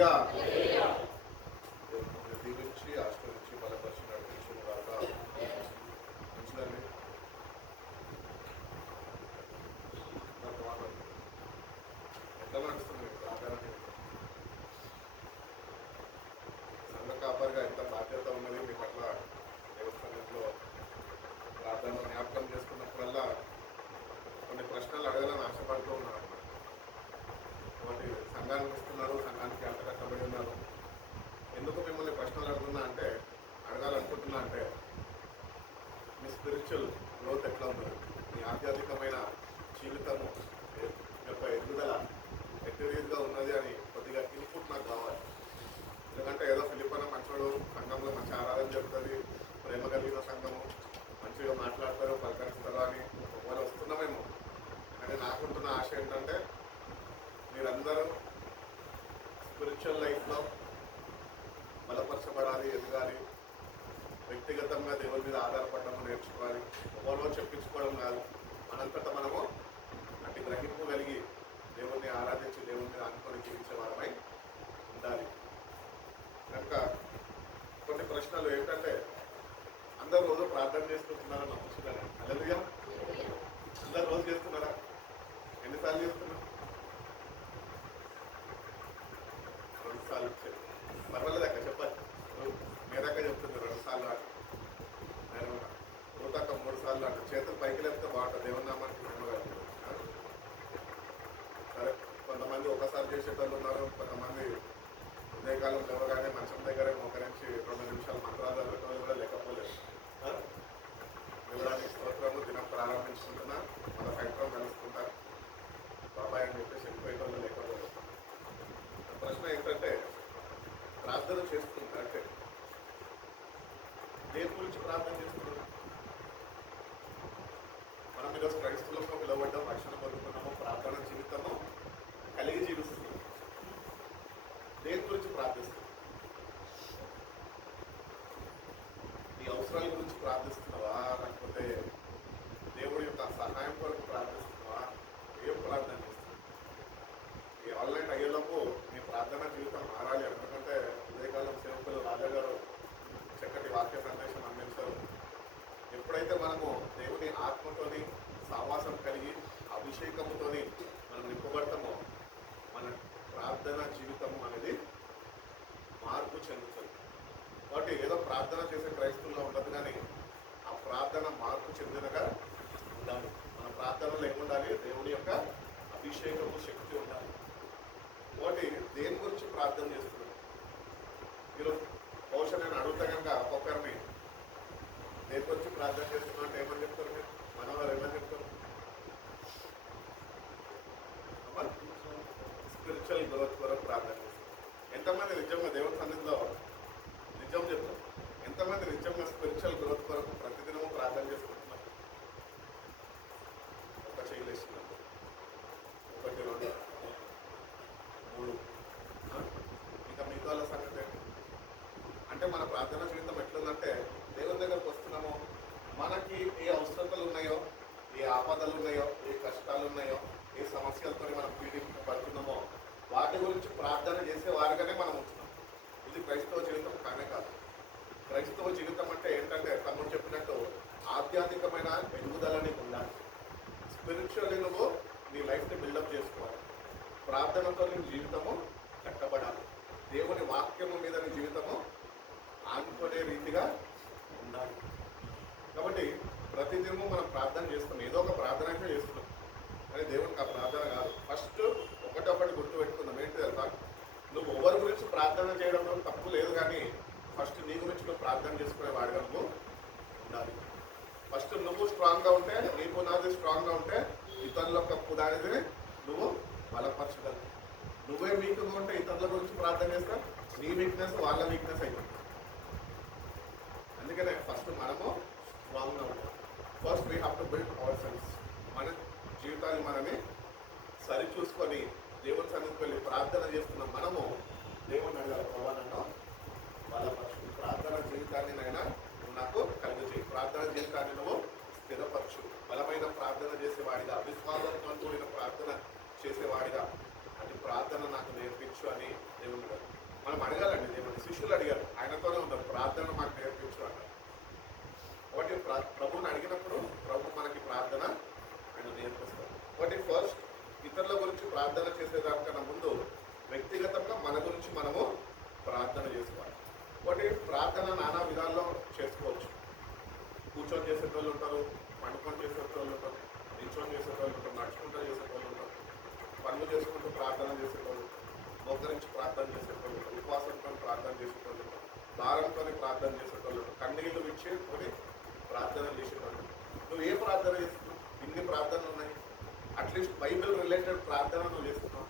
హల్లెలూయా. దీవించి ఆశీర్వదించి బలపరిచి నడిపించును గాక. మంచిదండి. ఎట్లా నడుస్తుంది ప్రార్థన? సంఘ కాపరిగా ఎంత బాధ్యత ఉన్నది మీ పట్ల. దేవస్థానంలో ప్రార్థన జ్ఞాపకం చేసుకున్నప్పుడల్లా కొన్ని ప్రశ్నలు అడగాలని ఆశపడుతూ ఉన్నాను అన్నమాట. కాబట్టి సంఘానికి ఇస్తున్నారు, సంఘానికి ఎంత కట్టబడి ఉన్నారు. ఎందుకు మిమ్మల్ని ప్రశ్నలు అడగాలనుకుంటున్నా అంటే మీ స్పిరిచువల్ గ్రోత్ ఎట్లా ఉన్నది, మీ ఆధ్యాత్మికమైన జీవితము యొక్క ఎదుగుదల ఎట్టి రీతిగా ఉన్నది అని కొద్దిగా ఇన్పుట్ నాకు కావాలి. ఎందుకంటే ఏదో ఫిలిపన మంచోడు, సంఘంలో మంచి ఆరాధన జరుగుతుంది, ప్రేమ కలిగిన సంఘము, మంచిగా మాట్లాడతారు, పలకరిస్తారు అని ఒకవేళ వస్తున్నామేమో. కానీ నాకుంటున్న ఆశ ఏంటంటే మీరందరూ స్పిరిచువల్ లైఫ్లో బలపరచబడాలి, ఎదగాలి, వ్యక్తిగతంగా దేవుని మీద ఆధారపడడం నేర్చుకోవాలి. ఒకరిలో చెప్పించుకోవడం కాదు, మనంతటా మనము అటు గ్రహింపు కలిగి దేవుణ్ణి ఆరాధించి దేవుని మీద అనుకొని జీవించే వారమై ఉండాలి. కనుక కొన్ని ప్రశ్నలు ఏంటంటే, అందరు రోజు ప్రార్థన చేసుకుంటున్నారని నమ్ముతున్నారా? హల్లెలూయా. అందరు రోజు చేస్తున్నారా? ఎన్నిసార్లు చేస్తున్నారు? 2 సార్లు. పర్వాలేదు అక్క, చెప్పాలి. మీరక్క చెప్తుంది 2 సార్లు అంట, నేను రోజాక 3 సార్లు అంట. చేతులు పైకి లేపితే బాగుంటుంది, దేవుని నామానికి ధన్యవాదాలు. సరే, కొంతమంది ఒకసారి చేసేటోళ్ళు ఉన్నారు, కొంతమంది ఉదయకాలం లేవగానే మంచం దగ్గర మోకరించి 2 నిమిషాలు మంత్రాలు చదివేటోళ్ళు కూడా లేకపోలేదు. దేవుడానికి స్తోత్రము. దినం ప్రారంభించుకుంటున్నా, మన సాయంత్రం కలుసుకుంటా బాబాయ్ అని చెప్పేసి వెళ్ళిపోయేటోళ్ళు లేకపోలేదు. ప్రశ్న ఏంటంటే, ప్రార్థన చేస్తుంటే దేని గురించి ప్రార్థన చేస్తున్నాం? మనం ఈరోజు క్రైస్తవులకు పిలువబడ్డాం, రక్షణ పొందుతున్నాము, ప్రార్థన జీవితము కలిగి జీవిస్తున్నాం. దేని గురించి ప్రార్థిస్తున్నాం? నీ అవసరాల గురించి ప్రార్థిస్తున్నావా, లేకపోతే దేవుడి యొక్క సహాయం కొరకు ప్రార్థిస్తున్నావా? ఏం ప్రార్థన చేస్తున్నావు? ఈ ఆన్లైన్ అయ్యేలోపు మీ ప్రార్థన జీవితం మారాలి. ఎందుకంటే ఉదయకాలం సేవకులు రాజా గారు చక్కటి వాక్య సందేశం అందించారు. ఎప్పుడైతే మనము దేవుని ఆత్మతోని సావాసం కలిగి అభిషేకముతోని మనం నింపబడతామో మన ప్రార్థన జీవితం అనేది మార్పు చెందుతుంది. కాబట్టి ఏదో ప్రార్థన చేసే క్రైస్తవుల్లో ఉండదు, కానీ ఆ ప్రార్థన మార్పు చెందినగా ఉండాలి. మన ప్రార్థనలో ఏముండాలి? దేవుని యొక్క అభిషేకము, శక్తి ఉండాలి. కాబట్టి దేని గురించి ప్రార్థన చేస్తున్నాం? మీరు బహుశా నేను అడుగుతా కనుక ఒక్కొక్కరిని దేని గురించి ప్రార్థన చేస్తున్నా అంటే ఏమని చెప్తారు? మీరు మనవారు ఏమని చెప్తారు? స్పిరిచువల్ గ్రోత్ కొరకు ప్రార్థన చేస్తారు. ఎంతమంది నిజంగా దేవుని సన్నిధిలో నిజం చెప్తారు? ఎంతమంది నిజంగా స్పిరిచువల్ గ్రోత్ కొరకు ప్రతిదినము ప్రార్థన చేసుకుంటున్నారు? ఒక చేయలేస్తున్నారు, 1 2 3. ఇంకా మిగతా వాళ్ళ సంగతి అంటే మన ప్రార్థన జీవితం ఎట్లుందంటే, దేవుని దగ్గరకు వస్తున్నామో మనకి ఏ అవసరతలు ఉన్నాయో, ఏ ఆపదలు ఉన్నాయో, ఏ కష్టాలు ఉన్నాయో, ఏ సమస్యలతో మనం పీడింపబడుతున్నామో వాటి గురించి ప్రార్థన చేసే వారిగానే మనం ఉంటున్నాం. ఇది క్రైస్తవ జీవితం కానే కాదు. క్రైస్తవ జీవితం అంటే ఏంటంటే, తమ్ముడు చెప్పినట్టు ఆధ్యాత్మికమైన ఎదుగుదల నీకు ఉండాలి. స్పిరిచువల్లీ నువ్వు నీ లైఫ్ని బిల్డప్ చేసుకోవాలి. ప్రార్థనతో నీ జీవితము కట్టబడాలి. దేవుని వాక్యము మీద నీ జీవితము ఆనుకునే రీతిగా ఉండాలి. కాబట్టి ప్రతిదినము మనం ప్రార్థన చేస్తున్నాం, ఏదో ఒక ప్రార్థన అయితే చేస్తున్నాం, కానీ దేవునికి ఆ ప్రార్థన కాదు. ఫస్ట్ ఒకటొకటి గుర్తుపెట్టుకుందాం. ఏంటి తెలుసా? నువ్వు ఎవరి గురించి ప్రార్థన చేయడంలో తప్పు లేదు, కానీ ఫస్ట్ నీ గురించి నువ్వు ప్రార్థన చేసుకునే వాడిగా నువ్వు ఉండాలి. ఫస్ట్ నువ్వు స్ట్రాంగ్గా ఉంటే, నీ పునాది స్ట్రాంగ్గా ఉంటే ఇతరుల యొక్క పునాదిని నువ్వు బలపరచగలవు. నువ్వే వీక్గా ఉంటే ఇతరుల గురించి ప్రార్థన చేస్తా, నీ వీక్నెస్ వాళ్ళ వీక్నెస్ అయిపోతుంది. అందుకనే ఫస్ట్ మనము స్ట్రాంగ్గా ఉండాలి. First we have to build our selfs. మన జీవితాన్ని మనమే సరిచూసుకొని దేవుని సన్నిధికి వెళ్ళి ప్రార్థన చేస్తున్న మనము దేవుని అడగాలి, ప్రభా నన్ను బలపరచు, ప్రార్థన జీవితాన్ని నైనా నాకు కలిగజేయి, ప్రార్థన జీవితాన్ని నువ్వు స్థిరపరచు, బలమైన ప్రార్థన చేసేవాడిగా, విశ్వాసంతో కూడిన ప్రార్థన చేసేవాడిగా అటు ప్రార్థన నాకు నేర్పించు అని దేవుని మనం అడగాలండి దేవుని. శిష్యులు అడిగారు, ఆయనతోనే ఉన్నారు, ప్రార్థన మాకు నేర్పించు అన్నారు. కాబట్టి ప్రభువుని అడిగినప్పుడు ప్రభు మనకి ప్రార్థన ఆయన నేర్పిస్తారు. కాబట్టి ఫస్ట్ ఇతరుల గురించి ప్రార్థన చేసేదానికన్నా ముందు వ్యక్తిగతంగా మన గురించి మనము ప్రార్థన చేసుకోవాలి. కాబట్టి ప్రార్థన నానా విధాల్లో చేసుకోవచ్చు. కూర్చొని చేసేటోళ్ళు ఉంటారు, పండుకొని చేసేటోళ్ళు ఉంటారు, నిల్చొని చేసేటోళ్ళు ఉంటారు, నడుచుకుంటూ చేసేటోళ్ళు ఉంటారు, పనులు చేసుకుంటూ ప్రార్థన చేసేటోళ్ళు, మోకరించి ప్రార్థన చేసేటోళ్ళు ఉంటారు, ఉపవాసంతో ప్రార్థన చేసేటోళ్ళు ఉంటారు, దారంతో ప్రార్థన చేసేటోళ్ళు ఉంటారు, కన్నీళ్లు విచ్చేసుకొని ప్రార్థన చేసేటోళ్ళు. నువ్వు ఏ ప్రార్థన చేస్తున్నావు? ఇన్ని ప్రార్థనలు ఉన్నాయి. అట్లీస్ట్ బైబిల్ రిలేటెడ్ ప్రార్థన నువ్వు చేస్తున్నావు.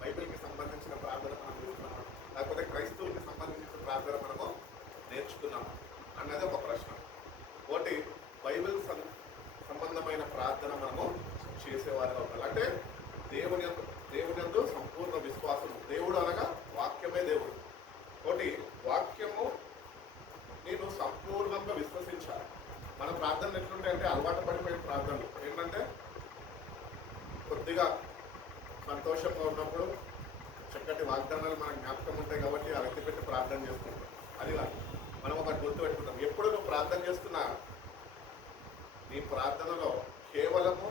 బైబిల్కి సంబంధించిన ప్రార్థన మనం చేస్తున్నామా, లేకపోతే క్రైస్తవులకి సంబంధించిన ప్రార్థన మనము నేర్చుకున్నామా అన్నది ఒక ప్రశ్న. ఒకటి, బైబిల్ సంబంధమైన ప్రార్థన మనము చేసేవారుగా ఉండాలి. అంటే దేవుని యందు సంపూర్ణ విశ్వాసము. దేవుడు అనగా వాక్యమే దేవుడు. ఒకటి, వాక్యము నేను సంపూర్ణంగా విశ్వసించాలి. మన ప్రార్థనలు ఎట్లుంటాయంటే అలవాటు పడిపోయిన ప్రార్థనలు ఏంటంటే, కొద్దిగా సంతోషంగా ఉన్నప్పుడు చక్కటి వాగ్దానాలు మనకు జ్ఞాపకం ఉంటాయి కాబట్టి ఆ వ్యక్తి పెట్టి ప్రార్థన చేసుకుంటాం. అది కాదు, మనం ఒకటి గుర్తు పెట్టుకుంటాం. ఎప్పుడు నువ్వు ప్రార్థన చేస్తున్నా నీ ప్రార్థనలో కేవలము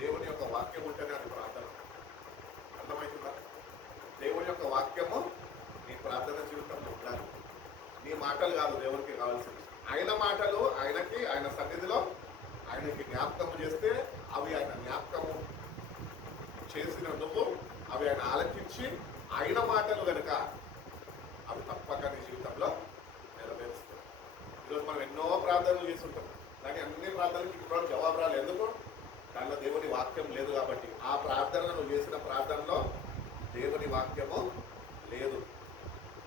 దేవుని యొక్క వాక్యం ఉంటేనే అది ప్రార్థన. అర్థమవుతుందా? దేవుని యొక్క వాక్యము నీ ప్రార్థన జీవితంలో ఉండాలి. నీ మాటలు కాదు దేవునికి కావాల్సింది. ఆయన మాటలు ఆయనకి, ఆయన సన్నిధిలో ఆయనకి జ్ఞాపకము చేస్తే అవి ఆయన జ్ఞాపకము చేసిన నువ్వు అవి ఆయన ఆలకించి ఆయన మాటలు కనుక అవి తప్పక నీ జీవితంలో నెరవేరుస్తాయి. ఈరోజు మనం ఎన్నో ప్రార్థనలు చేస్తుంటాం, కానీ అన్ని ప్రార్థనలకి ఇప్పుడు జవాబు రాలేదు. ఎందుకు? దానిలో దేవుని వాక్యం లేదు కాబట్టి. ఆ ప్రార్థన నువ్వు చేసిన ప్రార్థనలో దేవుని వాక్యము లేదు.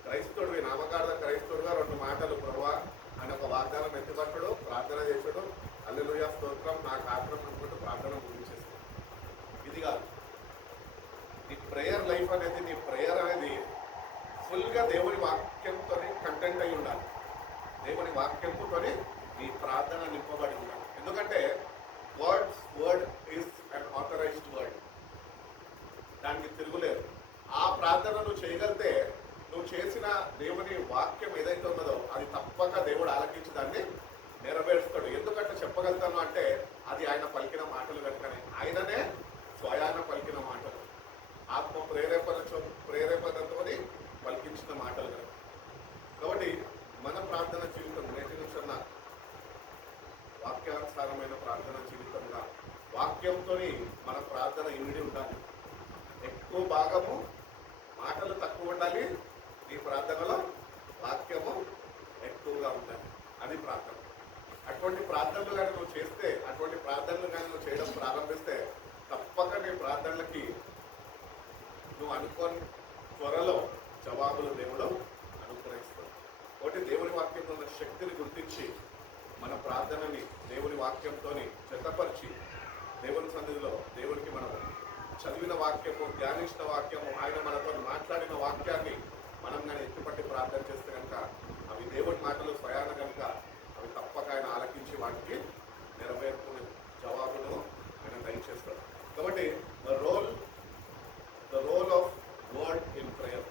క్రైస్తవుడివి, నామకార్థ క్రైస్తవుడుగా రెండు మాటలు ప్రభువా అని ఒక వాగ్దానం ఎత్తిపట్టడు, ప్రార్థన చేసాడు, హల్లెలూయా స్తోత్రం నాకు ఆత్రం అనుకుంటూ ప్రార్థన ముగించేస్తాడు. ఇది కాదు. నీ ప్రేయర్ లైఫ్ అనేది, నీ ప్రేయర్ అనేది ఫుల్గా దేవుని వాక్యంతో కంటెంట్ అయి ఉండాలి. దేవుని వాక్యంతో నీ ప్రార్థన నింపబడి ఉండాలి. ఎందుకంటే God's word is an authorized word. దానికి తిరుగులేదు. ఆ ప్రార్థన నువ్వు చేయగలిగితే నువ్వు చేసిన దేవుని వాక్యం ఏదైతే ఉన్నదో అది తప్పక దేవుడు ఆలకించి దాన్ని నెరవేరుస్తాడు. ఎందుకంటే చెప్పగలుగుతాను అంటే అది ఆయన పలికిన మాటలు కనుకనే, ఆయననే స్వయాన పలికిన మాటలు, ఆత్మ ప్రేరేపణతో పలికించిన మాటలు కనుక. కాబట్టి మన ప్రార్థన జీవితం నేటి నుంచి వాక్యానుసారమైన ప్రార్థన జీవితంగా వాక్యంతో మన ప్రార్థన ఇమిడి ఉండాలి. ఎక్కువ భాగము మాటలు తక్కువ ఉండాలి, నీ ప్రార్థనలో వాక్యము ఎక్కువగా ఉండాలి. అది ప్రార్థన. అటువంటి ప్రార్థనలు కానీ నువ్వు చేస్తే, అటువంటి ప్రార్థనలు కానీ నువ్వు చేయడం ప్రారంభిస్తే తప్పక నీ ప్రార్థనలకి నువ్వు అనుకోని త్వరలో జవాబులు దేవుడు అనుగ్రహిస్తాడు. ఒకటి, దేవుని వాక్యంలో ఉన్న శక్తిని గుర్తించి మన ప్రార్థనని దేవుని వాక్యంతో జతపరిచి దేవుని సన్నిధిలో దేవునికి మనం చదివిన వాక్యము, ధ్యానించిన వాక్యము, ఆయన మనతో మాట్లాడిన వాక్యాన్ని మనం కానీ ఎత్తిపట్టి ప్రార్థన చేస్తే కనుక అవి దేవుని మాటలు స్వయాన కనుక అవి తప్పక ఆయన ఆలకించి వాటికి నెరవేర్పుని జవాబును ఆయన దయచేస్తాడు. కాబట్టి the role of word in prayer,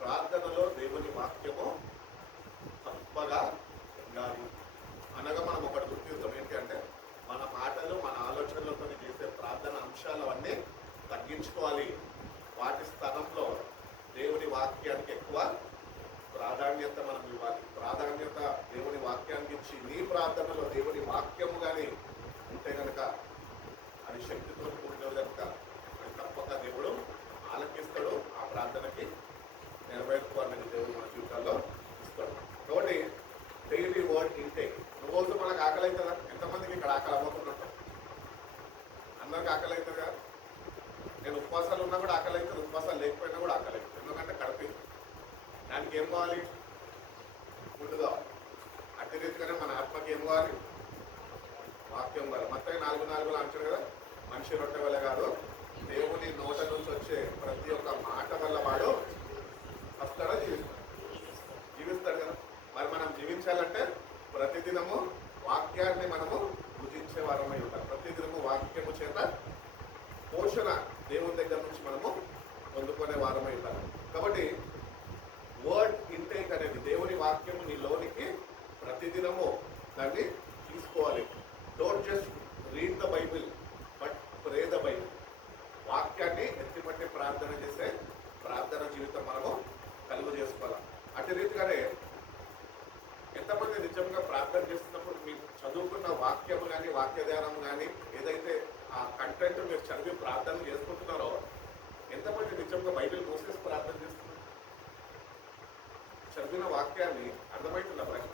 ప్రార్థనలో దేవుని వాక్యము తప్పగా ఉండాలి. అనగా మనం ఒకటి గుర్తిస్తాం ఏంటి అంటే, మన మాటలు మన ఆలోచనలతో చేసే ప్రార్థన అంశాలు అవన్నీ తగ్గించుకోవాలి. వాటి స్థానంలో దేవుని వాక్యానికి ఎక్కువ ప్రాధాన్యత మనం ఇవ్వాలి. ప్రాధాన్యత దేవుని వాక్యానికి ఇచ్చి నీ ప్రార్థనలో దేవుని వాక్యము కానీ ఉంటే కనుక అది శక్తితో కూడినది కనుక అది తప్పక దేవుడు ఆలకిస్తాడు. ఆ ప్రార్థనకి నెరవేర్పు అనేది దేవుడు మన జీవితాల్లో ఇస్తాడు. కాబట్టి డైలీ వర్డ్ ఇంటేక్. రోజు మనకు ఆకలి అవుతుందా? ఎంతమందికి ఇక్కడ ఆకలి అవ్వకుండా? అందరికి ఆకలి అవుతుంది కదా. నేను ఉపవాసాలు ఉన్నా కూడా ఆకలి అవుతుంది, ఉపవాసాలు లేకపోయినా కూడా ఆకలి అవుతుంది. ఎందుకంటే కడుపు. దానికి ఏం కావాలి? ఫుడ్ కావాలి. అట్టి రీతిగానే మన ఆత్మకి ఏం కావాలి? వాక్యం కావాలి. మొత్తం 4:4 అంటారు కదా, మనిషి రొట్టె వల్ల కాదు దేవుని నోట నుంచి వచ్చే ప్రతి ఒక్క మాట వల్ల వాడు వస్తాడా జీవిస్తాడు కదా. మరి మనం జీవించాలంటే ప్రతిదినము వాక్యాన్ని మనము భుజించే వారమై ఉంటాం. ప్రతిదినము వాక్యము చేత పోషణ దేవుని దగ్గర నుంచి మనము పొందుకునే వారమై ఉంటాం. కాబట్టి వర్డ్ ఇంటేక్ అనేది దేవుని వాక్యము నీ లోనికి ప్రతిదినము దాన్ని తీసుకోవాలి. Don't just read the Bible but pray the Bible. వాక్యాన్ని ఎత్తిపట్టి ప్రార్థన చేసే ప్రార్థన జీవితం మనము కలుగు చేసుకోవాలి. అటు రీతిగానే ఎంతమంది నిజంగా ప్రార్థన చేస్తున్నప్పుడు మీరు చదువుకున్న వాక్యము కానీ వాక్య ధ్యానము కానీ ఏదైతే ఆ కంటెంట్ మీరు చదివి ప్రార్థన చేసుకుంటున్నారో ఎంతమంది నిజంగా బైబిల్ మూసేసి ప్రార్థన చేస్తున్నారు? చదివిన వాక్యాన్ని అర్థమవుతుందా ప్రశ్న?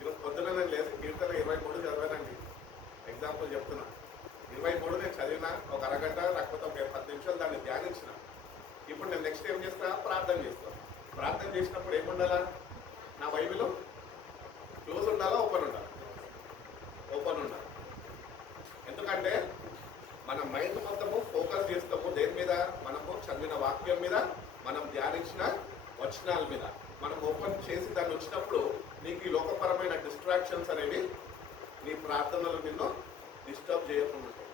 ఈరోజు పొద్దున నేను లేచి కీర్తన 23 చదివానండి. ఎగ్జాంపుల్ చెప్తున్నా. 23 నేను చదివిన ఒక అరగంట లేకపోతే ఒక 10 నిమిషాలు దాన్ని ధ్యానించిన. ఇప్పుడు నేను నెక్స్ట్ ఏం చేస్తా? ప్రార్థన చేస్తాను. ప్రార్థన చేసినప్పుడు ఏముండాలా? నా బైబిల్ క్లోజ్ ఉండాలా? ఓపెన్ ఉండాలి? ఓపెన్ ఉండాలి. ఎందుకంటే మన మైండ్ మొత్తము ఫోకస్ చేస్తాము దేని మీద? మనము చదివిన వాక్యం మీద, మనం ధ్యానించిన వచనాల మీద. మనం ఓపెన్ చేసి దాన్ని వచ్చినప్పుడు నీకు ఈ లోకపరమైన డిస్ట్రాక్షన్స్ అనేవి నీ ప్రార్థనలు నిన్ను డిస్టర్బ్ చేయకుండా ఉంటాయి.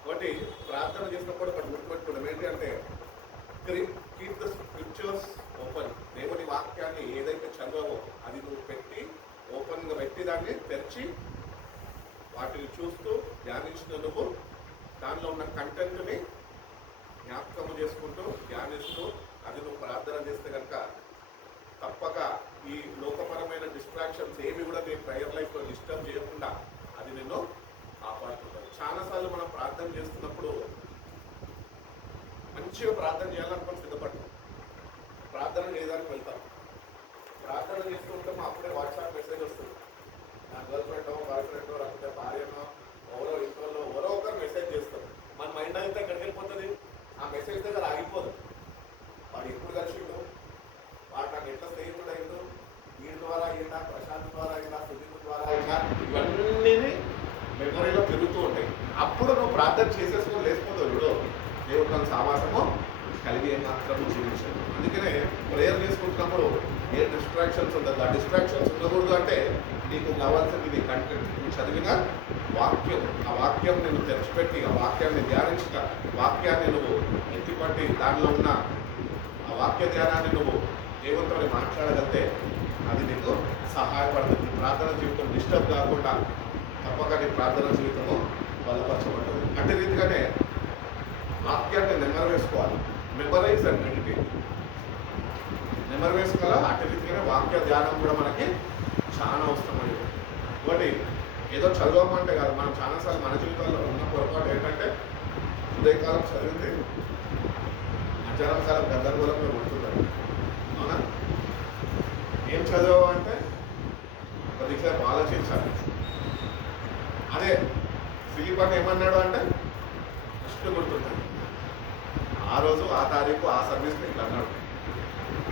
కాబట్టి ప్రార్థన చేసినప్పుడు ఒకటి గుర్తుపెట్టుకోవడం ఏంటి అంటే కీప్ ద స్క్రిప్చర్స్ ఓపెన్. దేవుని వాక్యాన్ని ఏదైతే చదవవో అది నువ్వు పెట్టి ఓపెన్గా పెట్టి దాన్ని తెరిచి వాటిని చూస్తూ ధ్యానించిన నువ్వు దానిలో ఉన్న కంటెంట్ని జ్ఞాపకము చేసుకుంటూ ధ్యానిస్తూ అది నువ్వు ప్రార్థన చేస్తే కనుక తప్పక ఈ లోకపరమైన డిస్ట్రాక్షన్స్ ఏమి కూడా నీ ప్రేయర్ లైఫ్లో డిస్టర్బ్ చేయకుండా అది నిన్ను కాపాడుతుంటారు. చాలాసార్లు మనం ప్రార్థన చేస్తున్నప్పుడు మంచిగా ప్రార్థన చేయాలనుకుని సిద్ధపడతాం. ప్రార్థన చేయడానికి వెళ్తాం. ప్రార్థన చేస్తుంటాం, అప్పుడే వాట్సాప్ మెసేజ్ వస్తుంది. నా గర్ల్ ఫ్రెండో బాయ్ ఫ్రెండో లేకపోతే భార్యనో ఎవరో ఇంట్లో ఎవరో ఒకరు మెసేజ్ చేస్తాం. మన మైండ్ అయితే ఎక్కడికి వెళ్ళిపోతుంది? ఆ మెసేజ్ దగ్గర ఆగిపోదు. వాడు ఎప్పుడు కలిసిండు, వాడు నాకు ఎట్లా స్నేహితుడు అయిండు, వీడి ద్వారా అయిందా, ప్రశాంత్ ద్వారా అయిందా, సుజిత్ ద్వారా అయిందా, ఇవన్నీ మెమొరీలో తిరుగుతూ ఉంటాయి. అప్పుడు నువ్వు ప్రార్థన చేసేసుకొని లేచిపోతావు. చూడు దేవుడు తన సావాసము కలిగి మాత్రము జీవించాడు. అందుకనే ప్రేయర్ చేసుకుంటున్నప్పుడు ఏ డిస్ట్రాక్షన్స్ ఉండదు. ఆ డిస్ట్రాక్షన్స్ ఉండకూడదు అంటే నీకు కావాల్సింది నీ కంటెంట్, నువ్వు చదివిన వాక్యం. ఆ వాక్యం నేను తెరిచిపెట్టి ఆ వాక్యాన్ని ధ్యానించిన వాక్యాన్ని నువ్వు ఎత్తిపట్టి దానిలో ఉన్న ఆ వాక్య ధ్యానాన్ని నువ్వు దేవునితో మాట్లాడగలిగితే అది నీకు సహాయపడుతుంది. ప్రార్థన జీవితం డిస్టర్బ్ కాకుండా తప్పక నీ ప్రార్థన జీవితము బలపరచబడుతుంది. అదే రీతిగానే వాక్యాన్ని నెమరు వేసుకోవాలి. Memorize and meditate. నెమరు వేసుకోవాలా. అటు రీతిగానే వాక్య ధ్యానం కూడా మనకి చాలా అవసరమైనది. ఒకటి ఏదో చదవమంటే కాదు. మనం చాలాసార్లు మన జీవితాల్లో ఉన్న పొరపాటు ఏంటంటే ఉదయకాలం చదివింది మధ్యాహ్నం కాలం గందరగోళంగా ఉంటున్నారు. అవునా? ఏం చదవాలంటే కొద్దిసేపు ఆలోచించాలి. అదే ఫిలిప్ అని ఏమన్నాడు అంటే ఫస్ట్ గుర్తుంటుంది. ఆ రోజు ఆ తారీఖు ఆ సర్వీస్ ఇట్లా అన్నాడు.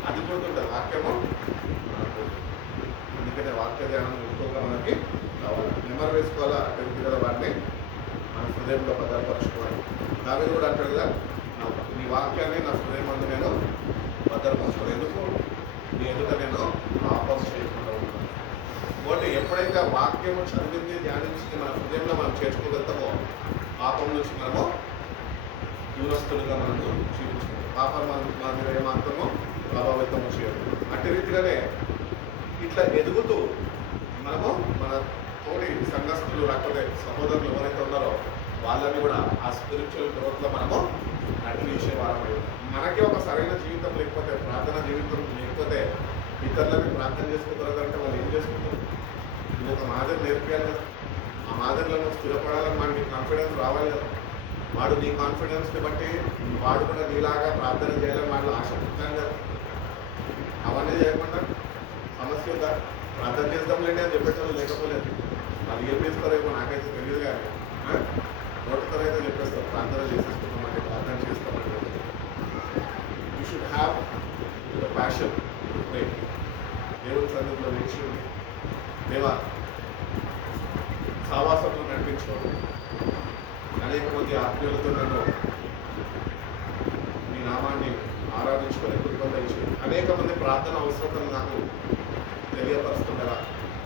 అది గుర్తుంటుంది. వాక్యము అందుకనే వాక్య ధ్యానం ఎక్కువగా మనకి కావాలి. నెమరు వేసుకోవాలా. అక్కడ వాటిని మన హృదయంలో భద్రపరచుకోవాలి. దాని కూడా అంటాడు కదా, నీ వాక్యాన్ని నా హృదయం అందు నేను భద్రపరచుకోవాలి. ఎందుకు? నీ ఎదుట నేను ఆపస్ చేయకుండా ఉంటాను. కాబట్టి ఎప్పుడైతే వాక్యము చదివింది ధ్యానించి మన హృదయంలో మనం చేర్చుకోగలుగుతామో పాపం నుంచి మనము దూరస్తులుగా మనము జీవించుకుంటాం. పాపం మన మీద ఏమాత్రమో ప్రభావితము చేయదు. అట్టి రీతిగానే ఇట్లా ఎదుగుతూ మనము మన తోటి సంఘస్థులు లేకపోతే సహోదరులు ఎవరైతే ఉన్నారో వాళ్ళని కూడా ఆ స్పిరిచువల్ గ్రోత్లో మనము నడిపించే వారమై మనకి ఒక సరైన జీవితం లేకపోతే ప్రార్థన జీవితం లేకపోతే ఇతరులని ప్రార్థన చేసుకుంటారంటే వాళ్ళు ఏం చేసుకుంటారు? నువ్వు ఒక మాదిరి నేర్పించాలి కదా. ఆ మాదిరిలో స్థిరపడాలని మనకి కాన్ఫిడెన్స్ రావాలి కదా. వాడు నీ కాన్ఫిడెన్స్ని బట్టి వాడు కూడా నీలాగా ప్రార్థన చేయాలని వాళ్ళు ఆశ పుట్టాను కదా. అవన్నీ చేయకుండా సమస్య ఉందా? ప్రార్థన చేద్దాంలేండి అని చెప్పేటప్పుడు లేకపోలేదు. వాళ్ళు ఏం చేస్తారేమో నాకైతే తెలియదు. కానీ నోటితో అయితే చెప్పేస్తారు ప్రార్థన చేసేసుకుంటామంటే ప్రార్థన చేస్తామంటే. You should have the passion to pray. దేవుని సన్నిధిలో వేచి ఉంది. దేవా సావాసంలో నడిపించుకోవాలి. అనేక మంది ఆత్మీయులతో నన్ను నీ నామాన్ని ఆరాధించుకొని కృపను అనేక మంది ప్రార్థన అవసరతలు నాకు తెలియపరుస్తుండగా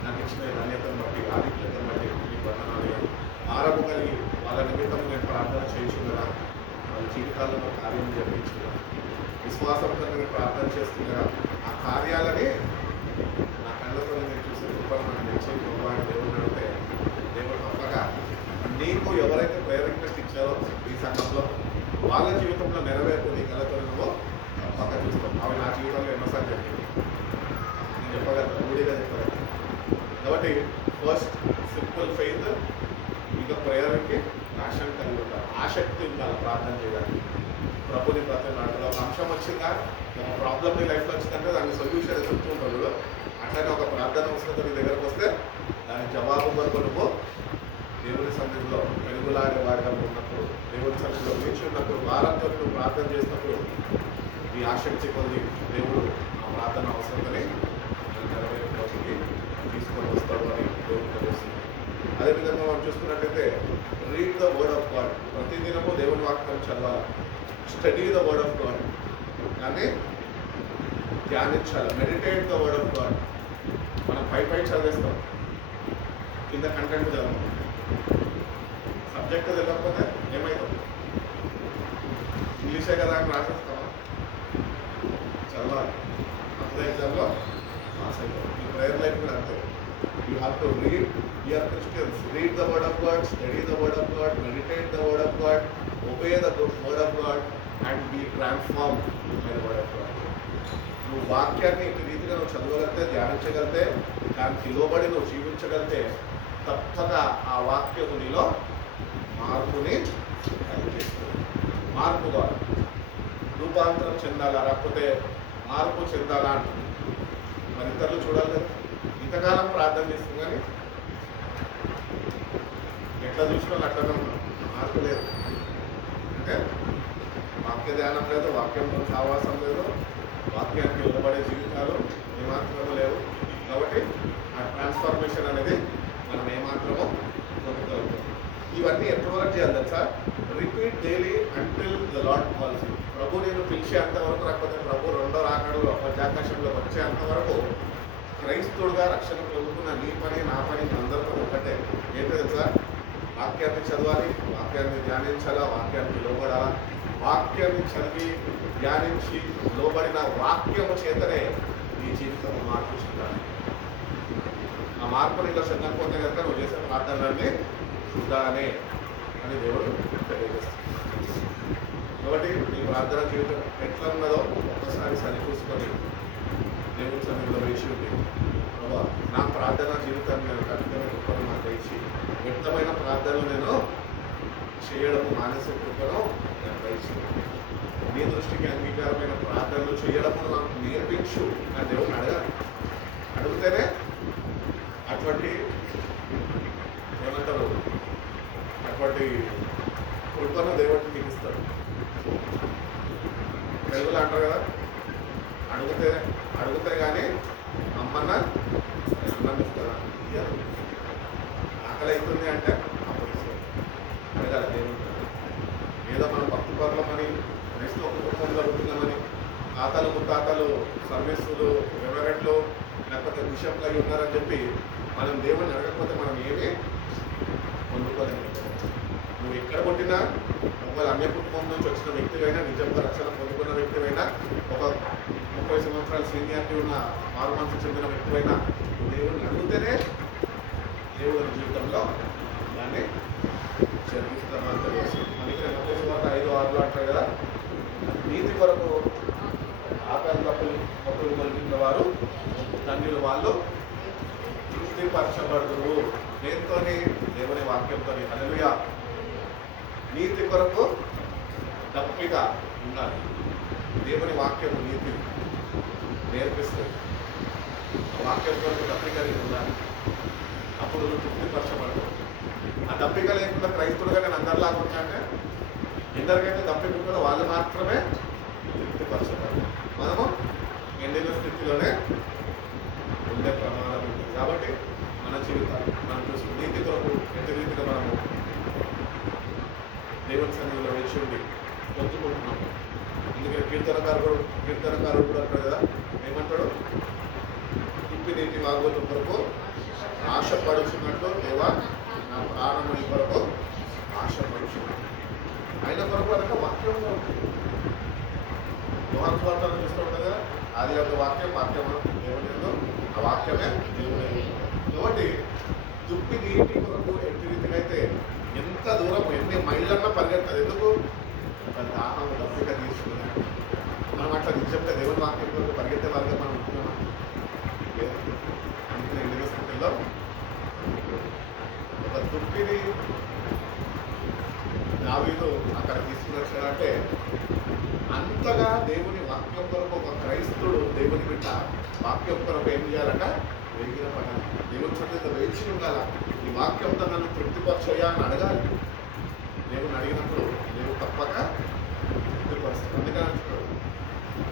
నాకు ఇచ్చిన ధన్యతను బట్టి ఆధిక్యతను బట్టి నీకు వందనాలు. ఆరంభం కలిగి వాళ్ళ నిమిత్తం నేను ప్రార్థన చేయించుండగా వాళ్ళ జీవితాలను కార్యం జరిపించిన విశ్వాసంతో నేను ప్రార్థన చేస్తున్నా ఆ కార్యాలని నా కళ్ళతో నేను చూసే కృపను నాకు తెచ్చి భగవాన్ దేవుడు నడితే దేవుడు తప్పగా నీకు ఎవరైతే ప్రేయర్ రిక్వెస్ట్ ఇచ్చారో ఈ సంఘంలో వాళ్ళ జీవితంలో నెరవేర్పు నీ కళ్ళతో నువ్వు తప్పక చూస్తాం. అవి నా జీవితంలో ఎన్నోసార్లు జరిగింది, నేను చెప్పగలను, మూడీగా చెప్పగలను. కాబట్టి ఫస్ట్ సింపుల్ ఫెయిత్, ఇంకా ప్రేయర్కి ప్యాషన్ కలిగి ఉండాలి, ఆసక్తి ఉండాలి ప్రార్థన చేయడానికి. ప్రభుని బ్రతిమలాడాలి. ఒక అంశం వచ్చిందా, ఒక ప్రాబ్లం నీ లైఫ్లో వచ్చిందంటే దాని సొల్యూషన్ చెప్తూ ఉంటాడు. అట్లనే ఒక ప్రార్థన అవసరం నీ దగ్గరకు వస్తే దాని జవాబు కొరకు నువ్వు దేవుని సన్నిధిలో వెలుగులాగే వారిగా ఉన్నప్పుడు, దేవుని సన్నిధిలో వేచి ఉన్నప్పుడు, వారంతో నువ్వు ప్రార్థన చేసినప్పుడు ఈ ఆసక్తి కొద్ది దేవుడు ఆ ప్రార్థన అవసరమని నెరవేర్పులోకి తీసుకొని వస్తాడు అని దేవుడు తెలుస్తుంది. అదేవిధంగా మనం చూసుకున్నట్టయితే read the word of God, ప్రతిదినము దేవుని వాక్యం చదవాలి. Study the word of God, కానీ ధ్యానించాలి. Meditate the word of God. మనం పై చదివేస్తాం, కింద కంటెంట్ చదవం. సబ్జెక్ట్ తెలియకపోతే ఏమవుతుంది? ఇంగ్లీషే కదా అని రాసేస్తామా? చదవాలి, అంత ఎగ్జామ్లో పాస్ అవుతాం. ఈ ప్రేయర్ లైఫ్ కూడా అంతే. You have to read. We are Christians. Read the word of God, study the word of God, meditate the word of God, obey the word of God, and be transformed by the word of God. నువ్వు వాక్యాన్ని ఇటు రీతిగా నువ్వు చదవగలిగితే, ధ్యానించగలిగితే, దానికి లోబడి నువ్వు జీవించగలిగితే తప్పగా ఆ వాక్యము నీలో మార్పుని కలిగిస్తుంది. మార్పు ద్వారా రూపాంతరం చెందాలా, లేకపోతే మార్పు చెందాలా అంటుంది. మరి ఇతరులు చూడాలి కదా. ఇంతకాలం ప్రార్థన చేస్తుంది కానీ ఎట్లా చూసిన వాళ్ళు అట్లనే ఉన్నాం, మార్పు లేదు. అంటే వాక్య ధ్యానం లేదు, వాక్యంతో సావాసం లేదు, వాక్యానికి నిలబడే జీవితాలు ఏమాత్రమూ లేవు. కాబట్టి ఆ ట్రాన్స్ఫర్మేషన్ అనేది మనం ఏమాత్రమో పొందగలుగుతాం. ఇవన్నీ ఎంతవరకు చేయాలి తెలుసా? Repeat daily until the Lord calls you. ప్రభు నేను పిలిచేంతవరకు, లేకపోతే ప్రభు రెండో రాకడలో మధ్యాకాశంలో వచ్చేంతవరకు క్రైస్తవుడుగా రక్షణ పొందుకున్న నీ పని, నా పని, అందరితో ఒకటే. ఏంటో తెలుసా? వాక్యాన్ని చదవాలి, వాక్యాన్ని ధ్యానించాలా, వాక్యానికి లోబడాలా. వాక్యాన్ని చదివి ధ్యానించి లోబడిన వాక్యము చేతనే నీ జీవితం మార్పు చెందాలి. ఆ మార్పుని ఇంకా చెందకపోతే కనుక నువ్వు చేసే ప్రార్థనలన్నీ వృధానే అని దేవుడు తెలియజేస్తాడు. కాబట్టి నీ ప్రార్థన జీవితం ఎట్లా ఉన్నదో ఒక్కసారి సరిచూసుకొని దేవుడి సన్నిధిలో వేసి ఉంది. ప్రభా, నా ప్రార్థన జీవితాన్ని నేను కఠినమైన కృపను నాకు ఇచ్చి వ్యక్తమైన ప్రార్థనలు నేను చేయడము మానసిక కృపను నేను ఇచ్చి నీ దృష్టికి అంగీకారమైన ప్రార్థనలు చేయడము నాకు నేర్పించు అని దేవుడిని అడగాలి. అడిగితేనే అటువంటి ఏమంటారు, అటువంటి కృపను దేవుడికి నీకు ఇస్తాడు. తెలుగులో అంటారు కదా, అడిగితే కానీ అమ్మన్న అన్నం ఇస్తారా? ఆకలి అవుతుంది అంటే అప్పుడు ఇస్తారు. అడగాలి దేవుడు. ఏదో మనం భక్తి పరులమని, నెక్స్ట్ ఒక కుటుంబం జరుగుతున్నామని, తాతలు ముత్తాతలు సర్వీసులు రెవరెంట్లు లేకపోతే బిషప్లు అయి ఉన్నారని చెప్పి మనం దేవుడిని అడగకపోతే మనం ఏమీ పొందుకోలేము. నువ్వు ఎక్కడ పుట్టినా, ఒకవేళ అన్య కుటుంబం నుంచి వచ్చిన వ్యక్తివైనా, నిజంగా రక్షణ పొందుకున్న వ్యక్తివైనా, ఒక 30 సంవత్సరాల సీనియారిటీ ఉన్న 6 మంత్స్ చెందిన వ్యక్తివైనా దేవుడిని అడిగితేనే దేవుడు జీవితంలో దాన్ని జరిగిస్తామని తెలియదు. అందుకే మత్తయి సువార్త 5:6 అంటారు కదా, నీతి కొరకు ఆకలి తప్పులు కలిగిన వారు ధన్యులు, వాళ్ళు తృప్తిపరచబడుదురు. దేనితోని? దేవుని వాక్యంతో. హల్లెలూయా. నీతి కొరకు దప్పిక ఉండాలి. దేవుని వాక్యము నీతి నేర్పిస్తుంది. వాక్యం కొరకు దప్పిక ఉండాలి. అప్పుడు తృప్తిపరచబడతావు. ఆ దప్పిక లేకుండా క్రైస్తుడుగా నేను అందరిలాగా ఉంటా అంటే ఎందరికైతే దప్పిక ఉంటుందో వాళ్ళు మాత్రమే తృప్తిపరచబడతారు. మనము ఎండిన స్థితిలోనే ఉండే ప్రమాదం ఉంటుంది. కాబట్టి మన జీవితాలు మనం చూసుకుని నీతి కొరకు ఎట్టి రీతిగా మనము దేవుని సన్నిధిలో వేచి ఉండి పొందుకుంటున్నాము. ఎందుకంటే కీర్తనకారుడు కూడా అంటాడు కదా, ఏమంటాడు? తిప్పి నీటి వాగోలు కొరకు ఆశపడుచున్నట్లు దేవా నా ప్రాణముని కొరకు ఆశపడుచున్నాడు. ఆయన కొరకు అనగా వాక్యం యోహాను సువార్తలో చూస్తూ ఉంటుంది కదా, ఆది యొక్క వాక్యం, వాక్యం దేవుని యందు, ఆ వాక్యమే దేవుని యందు. కాబట్టి దుప్పి నీటి కొరకు ఎట్టి రీతిగా అయితే ఎంత దూరం ఎన్ని మైళ్ళన్నా పరిగెడుతుంది. ఎందుకు? ఒక దాహం దప్పిక తీసుకున్నాం. మనం అట్లా నిజంగా దేవుని వాక్యం కొరకు పరిగెత్తే వారిగా మనం ఉంటున్నామా? లేదు. అందుకనే ఎన్నిక సంఖ్యలో ఒక దుప్పిని దావీదు అక్కడ తీసుకుని వచ్చాడంటే, అంతగా దేవుని వాక్యం కొరకు ఒక క్రైస్తవుడు దేవుని బిడ్డ వాక్యం కొరకు ఏం చేయాలట? వేగిన పడాలి. దేవుని సన్నిధిత వేచి ఉండాల. ఈ వాక్యంతో నన్ను తృప్తిపరచయ్యా అని అడగాలి. దేవుని అడిగినప్పుడు దేవుడు తప్పక తృప్తిపరుస్తాడు. అందుకని అంటున్నాడు,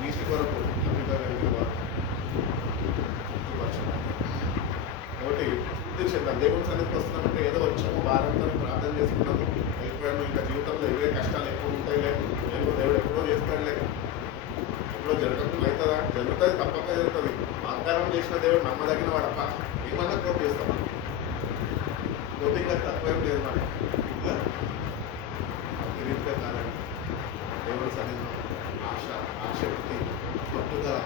నీటి కొరకు తప్పిగా వెలిగిన వారు తృప్తిపరచాలి. కాబట్టి వృద్ధి చెందాలి. దేవుని సన్నిధికి వస్తున్నామంటే ఏదో వచ్చాము, భారంతో ప్రార్థన చేసుకున్నాము, అయిపోయాము, ఇంకా జీవితంలో ఇవే కష్టాలు ఎక్కువ ఉంటాయి లేదు, దేవుడు ఎప్పుడో చేస్తాడు లేదు, ఎప్పుడో జరగకుండా అవుతుందా? జరుగుతుంది, తప్పక జరుగుతుంది. వాగ్దానం చేసిన దేవుడు నమ్మదగిన వాడప్ప. ఏమన్నా కోట్ చేస్తాం మనం, కోటింగ్ తక్కువేం లేదు మనకి. రీతిగా కాదండి, దేవుడి సన్నిధిలో ఆశ, ఆసక్తి, పట్టుదల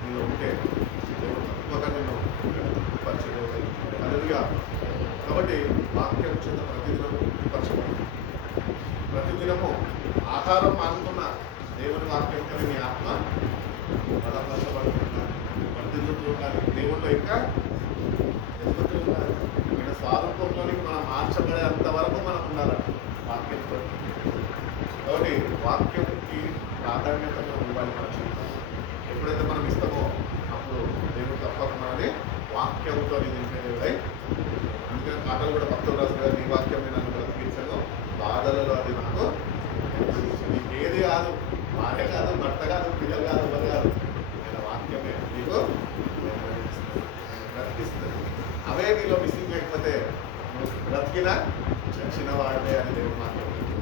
నీలో ఉంటే దేవుడు తప్పక నిన్ను పరిచయం. అదనుగా కాబట్టి వాక్యం చేత ప్రతిదినము పరిచయం. ప్రతిదినము ఆహారం మానుకున్న దేవుని వాక్యం కలిగి నీ ఆత్మ బలపరచబడుతున్నా వర్ధిల్లుతూ ఉండాలి. దేవుళ్ళు ఇంకా ఎదుగుతూ ఉండాలి. మన స్వాతంత్రంలోనికి మనం మార్చబడేంత వరకు మనం ఉండాలి వాక్యంతో. కాబట్టి వాక్యంకి ప్రాధాన్యత మనం ఇవ్వాలి. మన జీవితం ఎప్పుడైతే మనం ఇస్తామో అప్పుడు దేవుడు తప్పక మనని వాక్యంతో నింపే దేవుడై. అందుకని పాటలు కూడా భక్తులు రాస్తారు, నీ వాక్యమే నన్ను బ్రతికించను, బాధలలో అది నాకు నీకు ఏది కాదు, భార్య కాదు, భర్త కాదు, పిల్లలు కాదు, ఎవరు కాదు, నేను వాక్యమే నీకు బ్రతికిస్తుంది. అవే నీలో మిస్సింగ్ లేకపోతే బ్రతికినా చచ్చిన వాడే అని దేవుడు మాట్లాడుతుంది.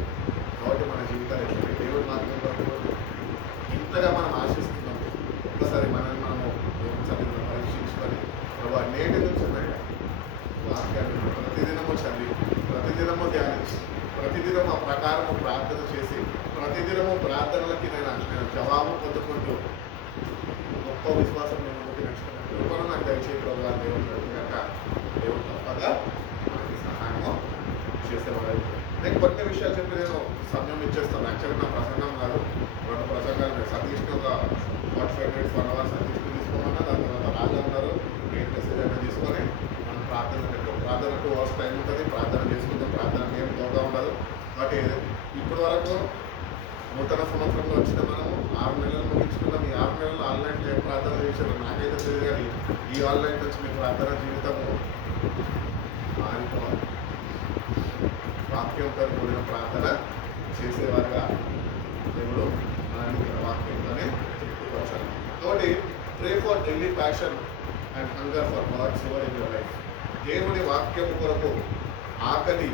కాబట్టి మన జీవితాలు ఎట్లా దేవుడు మాట్లాడుతున్నప్పుడు ఇంతగా మనం ఆశిస్తున్నాం. ఒక్కసారి మనము దేవుని సన్నిధిలో పరీక్షించుకొని ప్రభు నేటి నుంచి వాక్యాన్ని ప్రతిదినము చదివి, ప్రతిదినము ధ్యానించి, ప్రతిదినం ఆ ప్రకారము ప్రార్థన చేసి, ప్రతిదినము ప్రార్థనలకి నేను జవాబు పొందుకుంటూ గొప్ప విశ్వాసం నేను ముందుకు నడుచుకున్నాను. నాకు దయచేసి ప్రోగ్రాం దేవుడు కనుక దేవుడు తప్పగా మనకి సహాయము చేసేవాడు. నేను కొన్ని విషయాలు చెప్పి నేను సమయం ఇచ్చేస్తాను. యాక్చువల్గా నా ప్రసంగం కాదు, 2 ప్రసంగాలు. సతీష్ని ఒక 45 minutes 1 hour సతీష్ని తీసుకోమన్నా, దాని తర్వాత రాజా ఉన్నారు, మెయిన్ మెసేజ్ అయినా తీసుకొని మనం ప్రార్థన పెట్టాం. ప్రార్థన 2 hours టైం ఉంటుంది, ప్రార్థన చేసుకుంటాం. ప్రార్థన ఏం దోగా ఉండదు. కాబట్టి ఇప్పటి వరకు నూతన సంవత్సరంలో వచ్చిన మనము 6 నెలలు ముగించుకున్నాం. ఈ 6 నెలలు ఆన్లైన్లో ఏం ప్రార్థన చేశారు నాకైతే తెలియదు, కానీ ఈ ఆన్లైన్ నుంచి మీ ప్రార్థన జీవితము మారిపోవాలి. వాక్యంతో కూడిన ప్రార్థన చేసేవారుగా దేవుడు మనల్ని వాక్యంతోనే తృప్తిపరచాలి. కాబట్టి pray for daily passion and hunger for God's word in your life. దేవుని వాక్యం కొరకు ఆకలి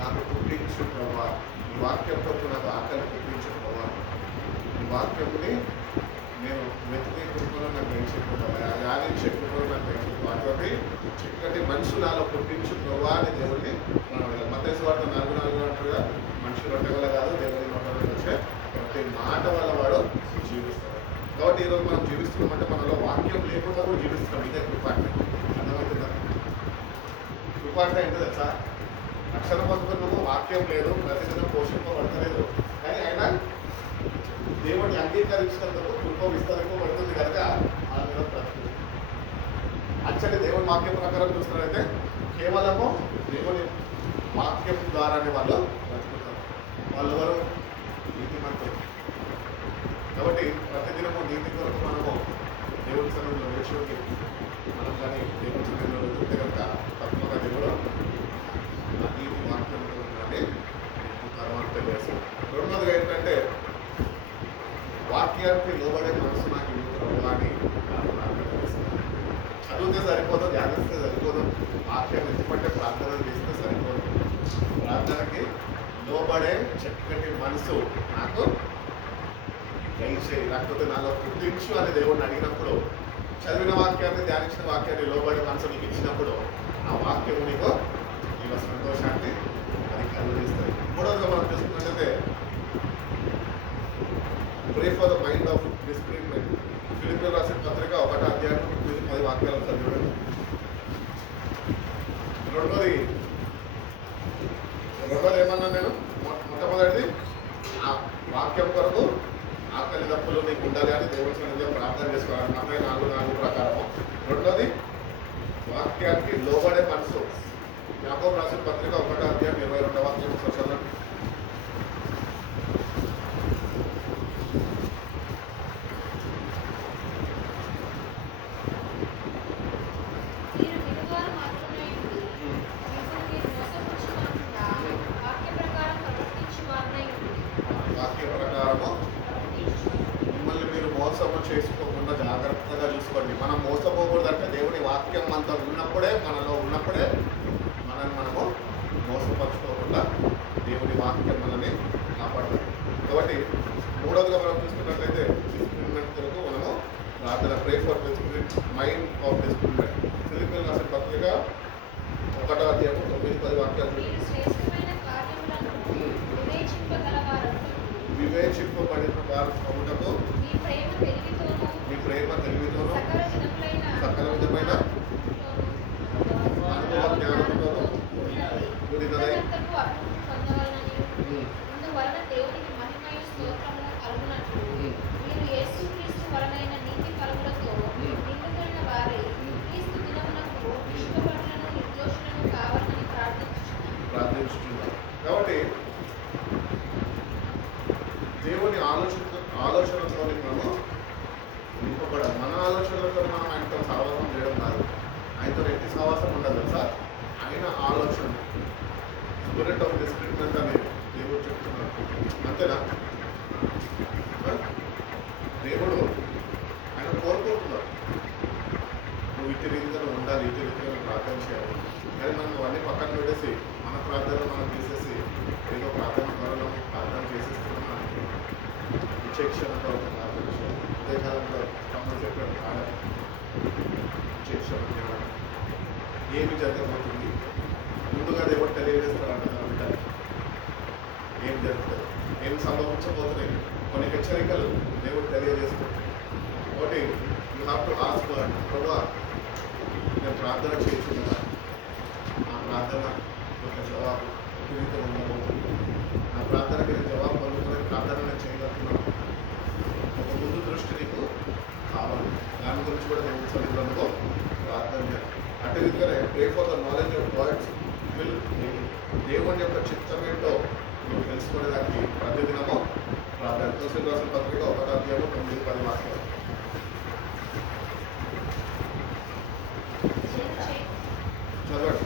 నాకు పుట్టించు ప్రభా, ఈ వాక్యం కొరకు నాకు ఆకలి పుట్టించు ప్రభా, ఈ వాక్యంని నేను వెతికే కృపలో నాకు పెంచుకుంటాను, యాదించే కృపలో నాకు పెంచుకుంటాను. అటువంటి చక్కటి మనుషులు నాలో పుట్టించు ప్రభా అని దేవుడిని మనం మత్తయి సువార్త 4:4 అంటారుగా, మనుషులు రొట్టె వల్ల కాదు, దేవుని నోట నుండి వచ్చే ప్రతి మాట వల్ల వాడు జీవిస్తాడు. కాబట్టి ఈరోజు మనం జీవిస్తున్నామంటే మనలో వాక్యం లేకుండా కూడా జీవిస్తున్నాం. ఇదే కృపాట. అర్థమవుతుందా? కృపాట ఏంటో తెలుసా? రక్షణ పొందుకున్నాము, వాక్యం లేదు, ప్రతిదినం పోషింపబడతలేదు, కానీ ఆయన దేవుడిని అంగీకరించినందుకు కృప విస్తరింపబడుతుంది కనుక ఆ మీద బ్రతుకు. యాక్చువల్లీ దేవుని వాక్యం ప్రకారం చూస్తున్నట్లయితే కేవలము దేవుని వాక్యం ద్వారానే వాళ్ళు బ్రతుకుతారు. వాళ్ళు ఎవరు? నీతిమంతులు. కాబట్టి ప్రతిదినము నీతి కొరకు మనము దేవుని సన్నిధిలో వేచి మనం కానీ దేవుని సన్నిధిలో వెళ్తుంటే కనుక తప్పక దేవుడు ఆ నీతి వాక్యం కానీ తర్వాత తెలియజేస్తాం. రెండోదిగా ఏంటంటే వాక్యానికి లోబడే మనసు నాకు ఇవ్వడం అని ప్రార్థన చేస్తాను. చదివితే సరిపోదు, ధ్యానిస్తే సరిపోదు, వాక్యాన్ని ఎందుకంటే ప్రార్థన చేస్తే సరిపోదు. ప్రార్థనకి లోబడే చక్కటి మనసు నాకు దయచేయి, లేకపోతే నాలో పుట్టించు అని దేవుడిని అడిగినప్పుడు, చదివిన వాక్యాన్ని ధ్యానించిన వాక్యాన్ని లోబడి మనసు నీకు ఇచ్చినప్పుడు ఆ వాక్యం నీకు సంతోషాన్ని అది కలుగజేస్తుంది. మూడవది రెండోది ఏమన్నా నేను మొట్టమొదటిది ఆ వాక్యం కొరకు ఆకలి తప్పులు నీకు ఉండాలి అని దేవుడి సన్నిధిలో ప్రార్థన చేసుకోవాలి. మత్తయి 4:4 ప్రకారం. రెండోది వాక్యానికి లోబడే మనసు. యాకోబు రాసిన పత్రిక 1:22 చదవండి. వాక్య ప్రకారము మిమ్మల్ని మీరు మోసము చేసుకోకుండా జాగ్రత్తగా చూసుకోండి. మనం మోసపోకూడదు అంటే దేవుని వాక్యం అంతా ఉన్నప్పుడే, మనలో ఉన్నప్పుడే మనము మోసపరుచుకోకుండా దేవుని వాక్యం మనల్ని కాపాడుతుంది. కాబట్టి మూడవదిగా మనం చూసుకున్నట్లయితే డిస్క్రిమినెంట్ కొరకు మనము ప్రార్థన, pray for discriminant mind of discriminant. ఫిలిప్పీయులకు రాసిన పత్రిక 1:9-10 వాక్యాలు. వివేచింపబడిన వారు సమునకు మీ ప్రేమ తెలివితోను సకల విధమైన అనుభవ జ్ఞానంతోను కూడినదై ప్రార్థించుతున్నారు. కాబట్టి దేవుని ఆలోచనతో మనము నింపబడాలి. మన ఆలోచనలతో మనం ఆయనతో సహవాసం చేయడం కాదు. ఆయనతో ఎట్టి సహవాసం ఉండదు సార్. ఆయన ఆలోచన స్పిరిట్ ఆఫ్ డిస్క్రిమినెంట్ అనేది దేవుడు చెప్తున్నారు. అంతేనా? దేవుడు ఆయన కోరుకుంటున్నాడు నువ్వు ఇటు రీతిగా ఉండాలి, ఇటు రీతిగా ప్రార్థన చేయాలి. కానీ మనం అవన్నీ పక్కన పెట్టేసి మన ప్రార్థనలు మనం తీసేసి ఏదో ప్రార్థన త్వరలో ప్రార్థన చేసేస్తున్నాం. విచక్షణతో ప్రార్థన చేయాలి. అదే కాలంలో తమ్ముడు చెప్పాడు విచక్షణ జ్ఞానం ఏమి జరగబోతుంది ముందుగా దేవుడు తెలియజేస్తారంట. ఏం జరుగుతుంది, ఏం సంభవించబోతున్నాయి, కొన్ని హెచ్చరికలు దేవుడు తెలియజేస్తుంది. ఒకటి you have to ask God, ప్రభువా నేను ప్రార్థన చేస్తున్నా, నా ప్రార్థన ఒక జవాబు జీవితం ఉండబోతుంది, నా ప్రార్థనకి నేను జవాబు పొందుకునే ప్రార్థన నేను చేయగలుగుతున్నాను. ఒక ముందు దృష్టి నీకు కావాలి. దాని గురించి కూడా దేవుడి సన్నిధిలో ప్రార్థన చేయాలి. అటు రీతిగానే pray for the knowledge of God's will. దేవుని యొక్క చిత్తం ఏంటో నువ్వు తెలుసుకునేదానికి ప్రతిదినము ప్రార్థన. తులసి రాసిన పత్రిక 1:9-10 వాక్యాలు చదవండి.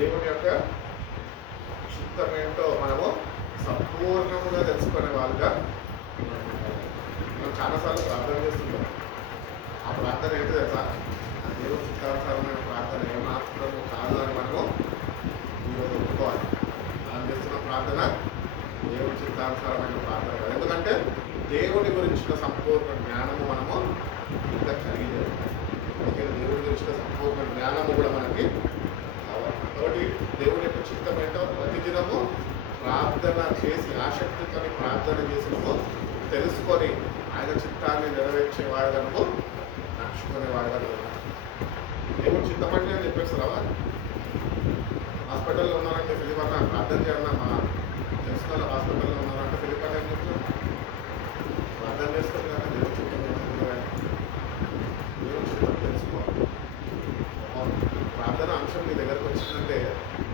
దేవుని యొక్క చిత్తం ఏంటో మనము సంపూర్ణముగా తెలుసుకునే వాళ్ళుగా మనం చాలాసార్లు ప్రార్థన చేస్తున్నాం. ఆ ప్రార్థన ఏంటో తెలుసా? దేవుని చిత్తానుసారమైన ప్రార్థన ఏమాత్రము కాదు అని మనము ఈరోజు ఒప్పుకోవాలి. మనం చేస్తున్న ప్రార్థన దేవుని చిత్తానుసారమైన ప్రార్థన కాదు. ఎందుకంటే దేవుని గురించిన సంపూర్ణ జ్ఞానము మనము ఇంకా కలిగి లేదు. అందుకని దేవుని గురించిన సంపూర్ణ జ్ఞానము కూడా మనకి కావాలి. కాబట్టి దేవుని యొక్క చిత్తం ఏంటో ప్రతిదినము ప్రార్థన చేసి, ఆసక్తితో ప్రార్థన చేసినము తెలుసుకొని ఆయన చిత్తాన్ని నెరవేర్చేవాడుగను నడుచుకునేవాడుగను. దేవుని చిత్తం అంటే అని చెప్పేస్తారా? హాస్పిటల్లో ఉన్నారంటే ఫిలిప్ అన్న ప్రార్థన చేయాలన్నా, మా తెలిసిన వాళ్ళు హాస్పిటల్లో ఉన్నారంటే ఫిలిప్ అన్న ఏం చెప్తున్నారు? ప్రార్థన చేస్తారు కదా. దేవుని చిత్తం దేవుని చిత్తం తెలుసుకోవాలి. ప్రార్థన అంశం నీ దగ్గరకు వచ్చిందంటే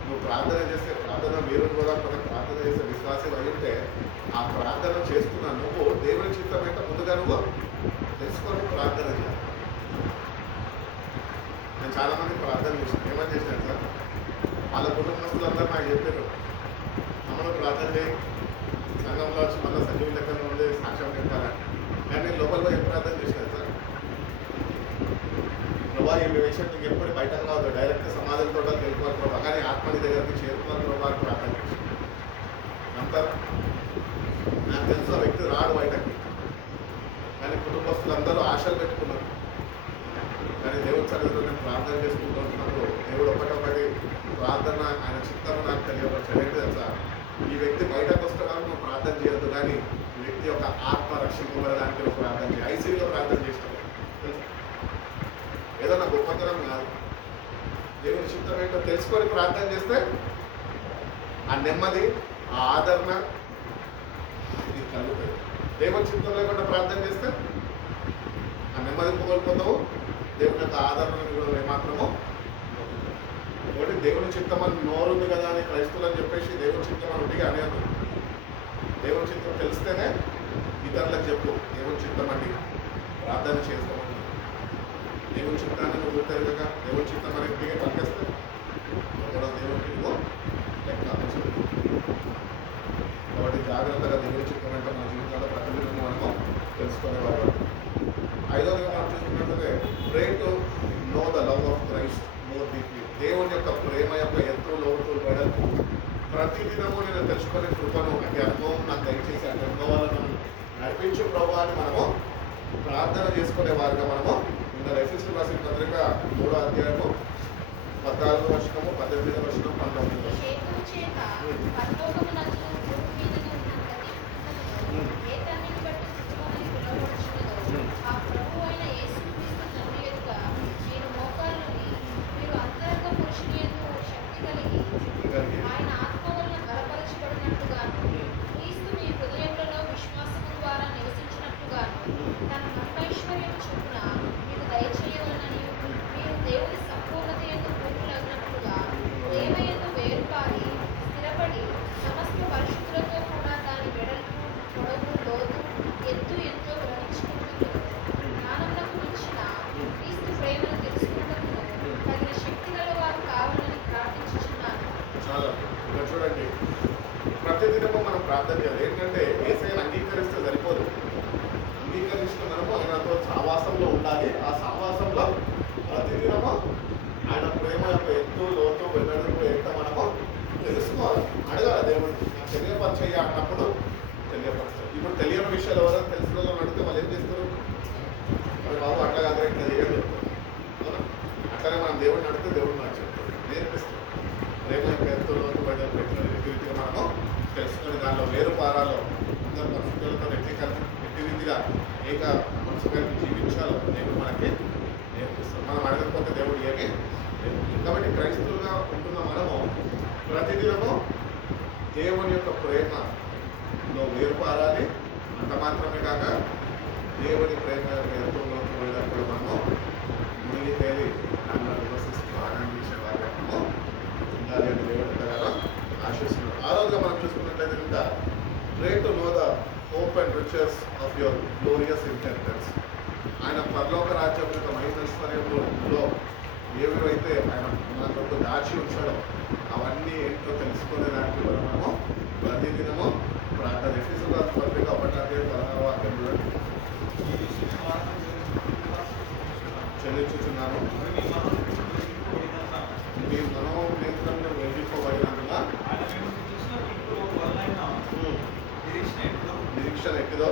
నువ్వు ప్రార్థన చేసే ప్రార్థన మీరు కూడా ప్రార్థన చేసే విశ్వాసం అయ్యింటే ఆ ప్రార్థన చేస్తున్నా నువ్వు దేవుని చిత్తం అయితే ముందుగా నువ్వు తెలుసుకొని ప్రార్థన చేయాలి. నేను చాలామంది ప్రార్థన చేశాను. ఏమని చేసినాను సార్, వాళ్ళ కుటుంబస్తులందరూ నాకు చెప్పారు, మమ్మల్ని ప్రార్థన చేయి, సంఘంలో వచ్చి మళ్ళీ సజీవ లెక్కన ఉండి సాక్ష్యం చెప్పాలని. కానీ నేను లోపల పోయి ప్రార్థన చేసినాను సార్, ప్రభా ఈ విషయం నీకు ఎప్పుడు బయటకు రావద్దు, డైరెక్ట్ సమాధుల తోటకి వెళ్ళిపోవాలి ప్రభా, కానీ ఆత్మని దగ్గరికి చేరుకున్న ప్రభా అని ప్రార్థన చేసి అంతా నాకు తెలుసు ఆ వ్యక్తి రాడు బయటకి. కానీ కుటుంబస్తులందరూ ఆశలు పెట్టుకున్నారు. కానీ దేవుడి సన్నిధిలో నేను ప్రార్థన చేసుకుంటూ ఉంటున్నప్పుడు దేవుడు ఒకటొకటి ప్రార్థన ఆయన చిత్తం నాకు తెలియపరచాడు. ఏంటి తెలుసా, ఈ వ్యక్తి బయటకు వస్తున్నాను నువ్వు ప్రార్థన చేయొద్దు, కానీ ఈ వ్యక్తి యొక్క ఆత్మ రక్షింపబడడానికి నువ్వు ప్రార్థన చేయి. ఐసీయూలో ప్రార్థన చేస్తావు. ఏదో నా గొప్పతనం కాదు, దేవుని చిత్తం ఏంటో తెలుసుకొని ప్రార్థన చేస్తే ఆ నెమ్మది, ఆ ఆదరణ నీకు కలుగుతుంది. దేవుని చిత్తం లేకుండా ప్రార్థన చేస్తే ఆ నెమ్మది కోల్పోతావు, దేవుని యొక్క ఆదరణ కూడా ఏమాత్రమో. ఒకటి దేవుని చిత్తం అని నోరుంది కదా అని క్రైస్తులని చెప్పేసి దేవుని చిత్తం అని ఉండిగా అనేది. దేవుని చిత్తం తెలిస్తేనే ఇతరులకు చెప్పు దేవుని చిత్తం అని ప్రార్థన చేసుకోమని. దేవుని చిత్తాన్ని నువ్వు గుర్తెరగక దేవుని చిత్తం అని ఇంటికి పనిచేస్తే ఒకటో దేవునికి నువ్వు లెక్క అప్పచెప్పు. కాబట్టి జాగ్రత్తగా దేవుని చిత్తం అంటే మన జీవితంలో ప్రతిదినం మనము తెలుసుకునేవారు. ఐదవదిగా మనం చూసుకున్నట్లయితే pray to know the love of Christ more deeply. దేవుని యొక్క ప్రేమ యొక్క ఎత్తు లోతులు వెడల్పు ప్రతిదినము నేను తెలుసుకునే కృపను అంటే అనుభవం నాకు దయచేసి అంటే అనుభవాలను నడిపించు ప్రభు అని మనము ప్రార్థన చేసుకునే వారుగా మనము ఇందులో ఎఫెసీయులకు రాసిన పత్రిక 3వ అధ్యాయము 14వ వచనము 18వ వచనం 19వ ఆయన ఆత్మ వలన బలపరచబడినట్టుగాను క్రీస్తు మీ హృదయములలో విశ్వాసము ద్వారా నివసించినట్టుగాను తన మహిమైశ్వర్యం చొప్పున మీకు దయచేయవలనని మీరు దేవుని సంపూర్ణత యందు పూర్ణులగినట్లుగా ప్రేమ యందు వేరుపారి స్థిరపడి సమస్త పరిశుద్ధులతో కూడా దాని వెడల్పు పొడవు లోతు ఎత్తు ఎంతో గ్రహించుకుంటూ జ్ఞానమునకు మించిన క్రీస్తు ప్రేమను తెలుసుకున్నట్టును తగిన శక్తి గల వారు కావాలని ప్రార్థించుచున్నాను. చాలా ఇక్కడ చూడండి, ప్రతిదినము మనం ప్రార్థన చేయాలి. ఏంటంటే యేసయ్యను అంగీకరిస్తే సరిపోదు, అంగీకరిస్తే మనము ఆయనతో సావాసంలో ఉండాలి. ఆ సావాసంలో ప్రతిదినము ఆయన ప్రేమ యొక్క ఎత్తు లోతు వెడల్పు ఎంత మనము తెలుసుకోవాలి, అడగాలి. దేవుడిని నాకు తెలియపరిచేయ అన్నప్పుడు తెలియపరుస్తారు. ఇప్పుడు తెలియని విషయాలు ఎవరైనా తెలుసుకోవాలని అడిగితే వాళ్ళు ఏం చేస్తారు, మరి బాబు అట్లా కాదు ఇట్లా చేయదు. అట్లనే మనం దేవుడిని అడిగితే దేవుడిని నాకు చెప్తాడు, నేర్పిస్తాడు. ప్రేమ యొక్క ఎత్తులోకి వెడల్పు రీతిగా మనము తెలుసుకొని దానిలో వేరు పారాలో అందరు పరిస్థితులతో ఎట్టి రీతిగా ఏక మనసు కలిపి జీవించాలో దేవుడు మనకి నేర్పిస్తాడు. మనం అడగకపోతే దేవుడు ఏమి నేర్పిస్తాడు. కాబట్టి క్రైస్తవులుగా ఉంటున్న మనము ప్రతిదినము దేవుని యొక్క ప్రేమలో వేరు పారాలి. అంత మాత్రమే కాక దేవుని ప్రేమ యొక్క ఎత్తులోకి వెళ్ళినప్పుడు మనము మునిగి తేలి దానిలో నివసిస్తూ ఆనందించే వారిని ఉండాలి అని దేవుడు ఎంతగానో ఆశిస్తున్నాడు. ఆ రోజుగా మనం చూసుకున్నట్లయితే ఇంకా pray to know the hope and riches of your glorious inheritance. ఆయన పరలోక రాజ్యం యొక్క మహిమైశ్వర్యంలో ఏవైతే ఆయన మన కొరకు దాచి ఉంచాడో అవన్నీ ఏంటో తెలుసుకునే దానికి మనము ప్రతిదినము ప్రార్థన. ఎఫెసీయులకు రాసిన పత్రిక 1వ అధ్యాయం 16వ వాక్యంలో చెల్లించుచున్నాను, మీ మనోనేత్రంలో వెళ్ళిపోబడినందున నిరీక్షణ ఎక్కిదో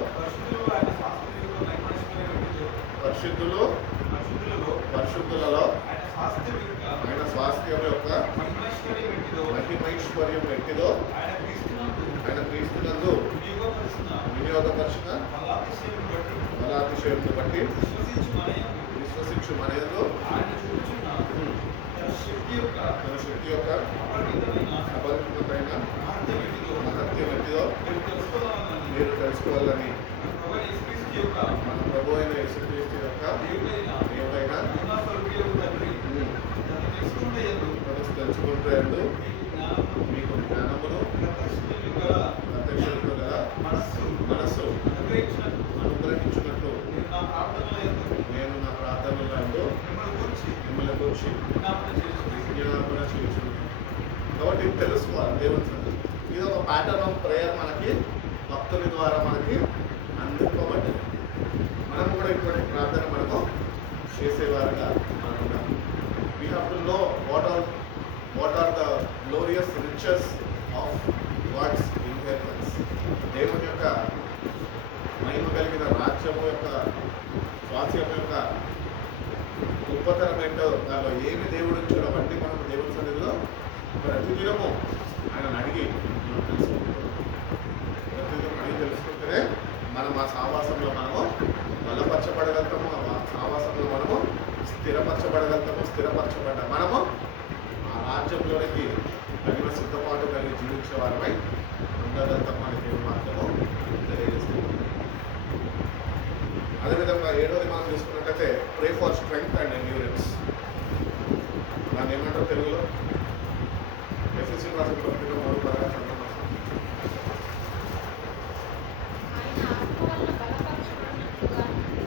పరిశుద్ధులలో ఆయన స్వాస్థ్యం యొక్క మహిమైశ్వర్యం ఎక్కిదో ఆయన క్రీస్తునందు వినియోగపరిచిన బలాతిశయమును బట్టి విశ్వసించు మనయందు తన శక్తి యొక్క అపరిమితమైన మహత్యం ఎట్టిదో మీరు తెలుసుకోవాలని మన ప్రభు అయిన యేసుక్రీస్తు యొక్క దేవుడైన తెలుసుకుంటే మీకు జ్ఞానమును ప్రత్యక్షతతో గల మనస్సు అనుగ్రహించినట్లు నేను నా ప్రార్థనలందు మిమ్మల్ని గురించి విజ్ఞాపన చేయుచు. కాబట్టి తెలుసుకోవాలి దేవుని సన్నిధి. ఇది ఒక ప్యాటర్న్ ఆఫ్ ప్రేయర్ మనకి భక్తుల ద్వారా మనకి అందింపబడ్డది. మనం కూడా ఇటువంటి ప్రార్థన మనము చేసేవారుగా మనం ఉన్నాం. We have to know what are the glorious riches of God's inheritance. దేవుని యొక్క మహిమ కలిగిన రాజ్యము యొక్క స్వాస్యం యొక్క గొప్పతనం ఏంటో, దానిలో ఏమి దేవుడు ఇచ్చాడో అవన్నీ మనం దేవుని సన్నిధిలో ప్రతిదినము ఆయన అడిగి మనం తెలుసుకుంటాం. ప్రతిదినం అడిగి తెలుసుకుంటేనే మనం ఆ సావాసంలో మనము బలపరచబడగలుగుతాము. ఆ సావాసంలో మనము స్థిరపరచబడ్డ మనము ఆ రాజ్యంలోనికి తగిన సిద్ధపాటు కలిగి జీవించే వారమై ఉండగలుగుతాం అని దేవుని వాక్యము తెలియజేస్తుంది. అదేవిధంగా 7వది మనం తీసుకున్నట్లయితే pray for strength and endurance. దాన్ని ఏమంటారు తెలుగులో? ఎఫ్ఎస్సీ రాసిన పత్రిక 3:10 చదువుతున్నాం.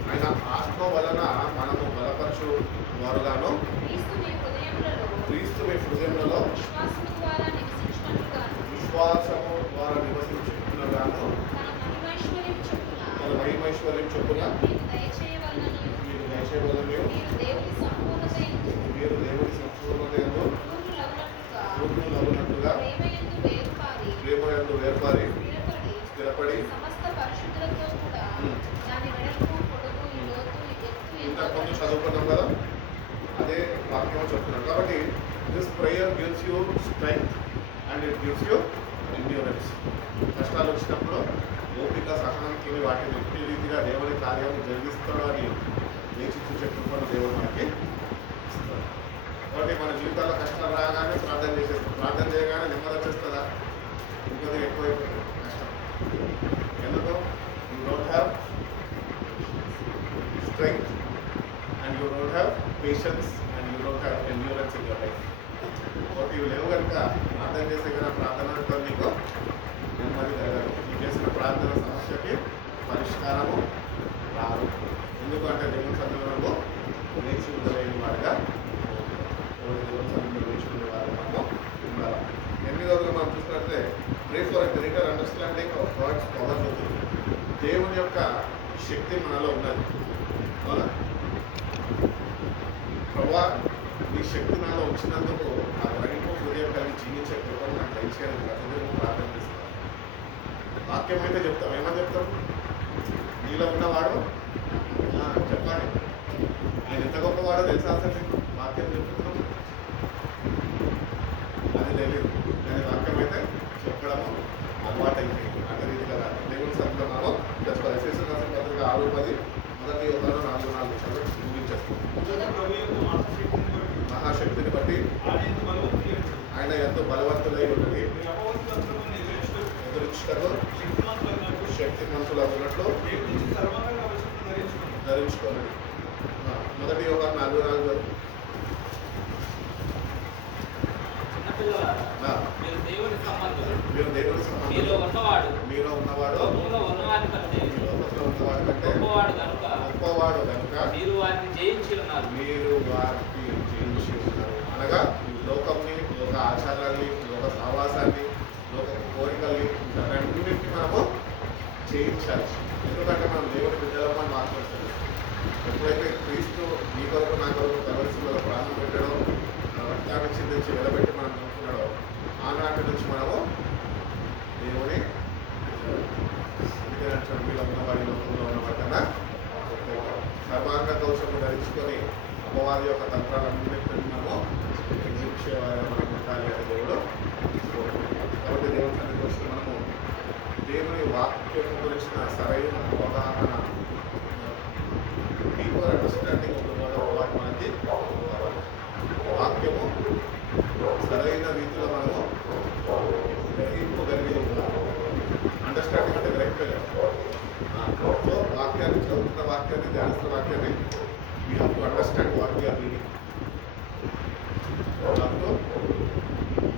ఆయన ఆత్మ వలన మనము బలపరచు వారుగాను క్రీస్తు మీ హృదయములలో విశ్వాసము ద్వారా నివసించుకున్నగాను తన మహిమైశ్వర్యం చొప్పున మీరు దయచేయవలనని మీరు దేవుని సంపూర్ణతయందు పూర్ణులగునట్లుగా ప్రేమయందు వేర్పారి స్థిరపడి ఇంతకుముందు చదువుకున్నాం కదా, అదే వాక్యం చెప్తున్నాం. కాబట్టి this prayer gives you strength and it gives you endurance. కష్టాలు వచ్చినప్పుడు ఓపిక సహనంతో వాటిని ఎట్టి రీతిగా దేవుని కార్యం జరిగిస్తాడు అని లేచి చూసే కృపను దేవుడు మనకి ఇస్తాడు. కాబట్టి మన జీవితాల్లో కష్టాలు రాగానే ప్రార్థన చేయగానే నెమ్మది వచ్చేస్తుందా? ఇంకొద్దిగా ఎక్కువైపోతుంది కష్టం. ఎందుకు? You don't have strength and you don't have patience and you don't have endurance in your life. కాబట్టి ఇవి లేవు కనుక ప్రార్థన చేసే కన్నా ప్రార్థనతో నీకు నెమ్మది కలగదు. నీకు చేసిన ప్రార్థన సమస్యకి పరిష్కారము రాదు. ఎందుకంటే దేవుని సన్నిధిలో వేచి ఉండలేని వాడుగా దేవుని సన్నిధిలో వేచి ఉండే వారు మనము ఉండాలి. 8వదిలో మనం చూసినట్లయితే pray for a greater understanding of God's power. దేవుని యొక్క శక్తి మనలో ఉన్నది. అవునా? ప్రభా, నీ శక్తి నాలో వచ్చినందుకు ఆ గ్రహింపు హృదయం కలిగి జీవించే కృపను నాకు దయచేయాలని ప్రతిదినం ప్రార్థన చేస్తాను. వాక్యం అయితే చెప్తాం. ఏమని చెప్తాం? నీలో ఉన్నవాడు చెప్పాలి. ఆయన ఎంత గొప్పవాడో తెలుసా? అసలు వాక్యం చెప్తున్నాం అది తెలియదు, కానీ వాక్యం అయితే చెప్పడము అలవాటు అయిపోయింది. అదే రీతిగా దేవుని సన్నిధిలో మనం జస్ట్ ఎఫెసీయులకు రాసిన పత్రిక 6:10 మొదటి యోహాను 4:4 చదివి ముగించేస్తాం. మహాశక్తిని బట్టి ఆయన ఎంతో బలవంతులై ఉన్నది ఎదురించుటకు శక్తిమంతులు అవుతున్నట్లు ధరించుకోండి. మొదటి యోహాను 4:4 మీరు దేవుని సంబంధులు, మీలో ఉన్నవాడు ఉన్నవాడి కంటే గొప్పవాడు కనుక మీరు వారిని జయించి ఉన్నారు. అనగా లోకంని, లోక ఆచారాన్ని, లోక సావాసాన్ని, లోక కోరికల్ని, వీటన్నింటినీ మనము జయించాలి. ఎందుకంటే మనం దేవుని బిడ్డలమని మాట్లాడుతుంది. ఎప్పుడైతే క్రీస్తు నీ కొరకు నా కొరకు కలవలసిన ప్రాణం పెట్టడం, రక్తాన్ని చిందించి వెలబెట్టి మనం అనుకున్నాడో ఆనాటి నుంచి మనము దేవుని మీలో ఉన్నవాడి లోకంలో ఉన్నవాడి కన్నా సర్వాంగ కౌశము ధరించుకొని అమ్మవారి యొక్క తంత్రాలన్నింటినీ మనము ఎగ్జిక్షేవారిగా మనం ఉండాలి అని దేవుడు కోరుకుంటున్నాం. కాబట్టి దేవుని సన్నిధికి వస్తే మనము దేవుని వాక్యం గురించిన సరైన అవగాహన, డీపర్ అండర్స్టాండింగ్ వాటి మనకి వాక్యము సరైన రీతిలో మనము గ్రహింపగలిగి ఉండాలి. అండర్స్టాండింగ్ అంటే గ్రహింపగలం. సో వాక్యాన్ని చదువుతున్న వాక్యాన్ని, ధ్యానిస్తున్న వాక్యాన్ని we have to understand what we are reading.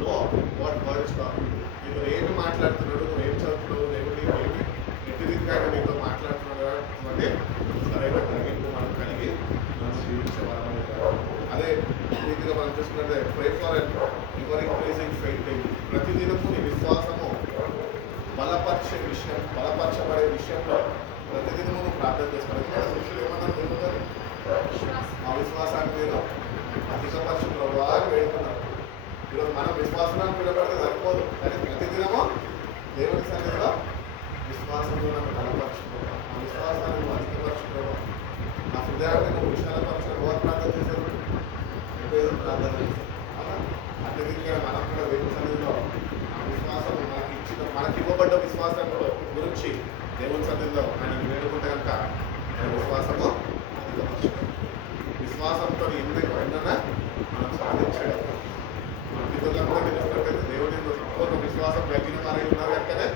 Know what word is talking. నీకు ఏమి మాట్లాడుతున్నాడు, నువ్వు ఏం చదువుతున్నావు, దేవుడు ఏమి ఎట్టి రీతిగా నీతో మాట్లాడుతున్నాడు అంటే సరైన గ్రహింపు మనం కలిగి మనం జీవించే వారం. అదే రీతిగా మనం చూసుకుంటే pray for your increasing faith. ప్రతిదినము నీ విశ్వాసము బలపరచబడే విషయంలో ప్రతిదినము నువ్వు ప్రార్థన చేసుకోవాలి. శిష్యులు ఏమన్నా జరుగుతుంది, మా విశ్వాసాన్ని మీరు అధికపరచు ప్రభు అని వేడుకున్నారు. ఈరోజు మనం విశ్వాసాన్ని పిలబడితే సరిపోదు, కానీ ప్రతిదినము దేవుని సన్నిధిలో విశ్వాసంలో నన్ను బలపరచుకోవాలి, నా విశ్వాసాన్ని నువ్వు అధికపరచుకోవాలి, నా హృదయాన్ని నువ్వు విశాలపరచు. ఎవరు ప్రార్థన చేశారు? ఏదో ప్రార్థన చేశారు. అలా అత్యధికంగా మనం కూడా దేవుని సన్నిధిలో ఆ విశ్వాసం మనకి ఇవ్వబడ్డ విశ్వాసం గురించి దేవుని సన్నిధిలో ఆయన వేడుకుంటే కనుక ఆయన విశ్వాసము అధికపరచుకోవాలి. విశ్వాసంతో ఎన్నైనా మనం సాధించడం. మన పితరులందరూ తెలిసినట్టయితే దేవుని సంపూర్ణ విశ్వాసం కలిగిన వారై ఉన్నారు కనుకనే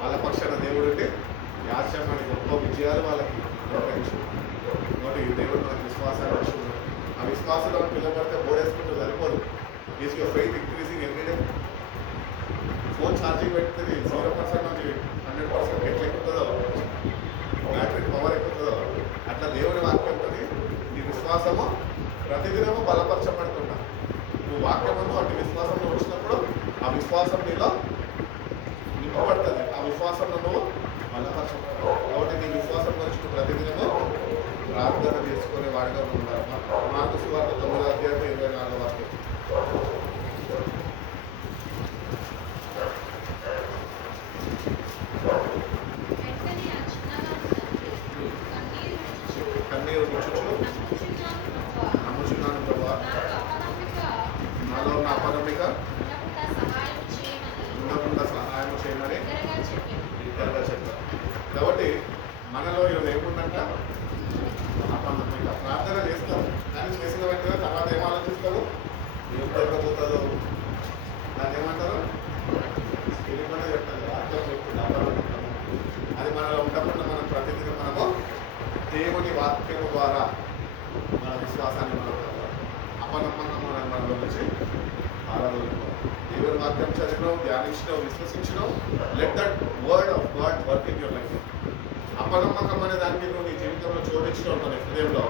వాళ్ళ పక్షాన దేవుడి యాశ్యమని గొప్ప విజయాలు వాళ్ళకి నిర్వహించారు. కాబట్టి దేవుడు మనకి విశ్వాసాన్ని వచ్చింది. ఆ విశ్వాసంలో పిల్లబడితే బోడేసుకుంటూ సరిపోదు. Is your faith increasing everyday. Phone charging పెడితే 0% నుంచి 100% ఎట్లా ఎక్కుతుందో, బ్యాటరీ పవర్ ఎక్కుతుందో, అట్లా దేవుని వాక్యంతో నీ విశ్వాసము ప్రతిదినము బలపరచబడుతున్నా. నువ్వు వాక్యమును అటు విశ్వాసంలో వచ్చినప్పుడు ఆ విశ్వాసం నీలో నింపబడుతుంది. ఆ విశ్వాసంలో నువ్వు బలపరచబడతావు. కాబట్టి నీ విశ్వాసం గురించి నువ్వు ప్రతిదినము ప్రార్థన చేసుకునే వాడిగా ఉండాలి. మార్కు సువార్త 9:24 వాక్యం. కన్నీరు విడుచుచు నమ్ముచున్నాను ప్రభా, నాలో ఉన్న అపనమ్మిక ఉండకుండా సహాయం చేయమని ఇద్దరుగా చెప్పారు. కాబట్టి మనలో ఈరోజు ఏముందంట? అపనమ్మిక. ప్రార్థన చేస్తావు, కానీ చేసిన వెంటనే తర్వాత ఏం ఆలోచిస్తావు? ఏం జరగబోతుందో. దాన్ని ఏమంటారు? తెలియకుండా చెప్తాను, అర్థం చెప్తుంది అపనమ్మిక. అది మనలో ఉండకుండా మనం ప్రతిదినం మనము దేవుని వాక్యము ద్వారా మన విశ్వాసాన్ని మనం అపనమ్మకం మనలో నుంచి ఆరాధన. దేవుని వాక్యం చదివినావు, ధ్యానించినావు, విశ్వసించినావు. Let that word of God work in your life. అపనమ్మకం అనే దానికి నువ్వు నీ జీవితంలో చోటించడం ఉంటుంది. హృదయంలో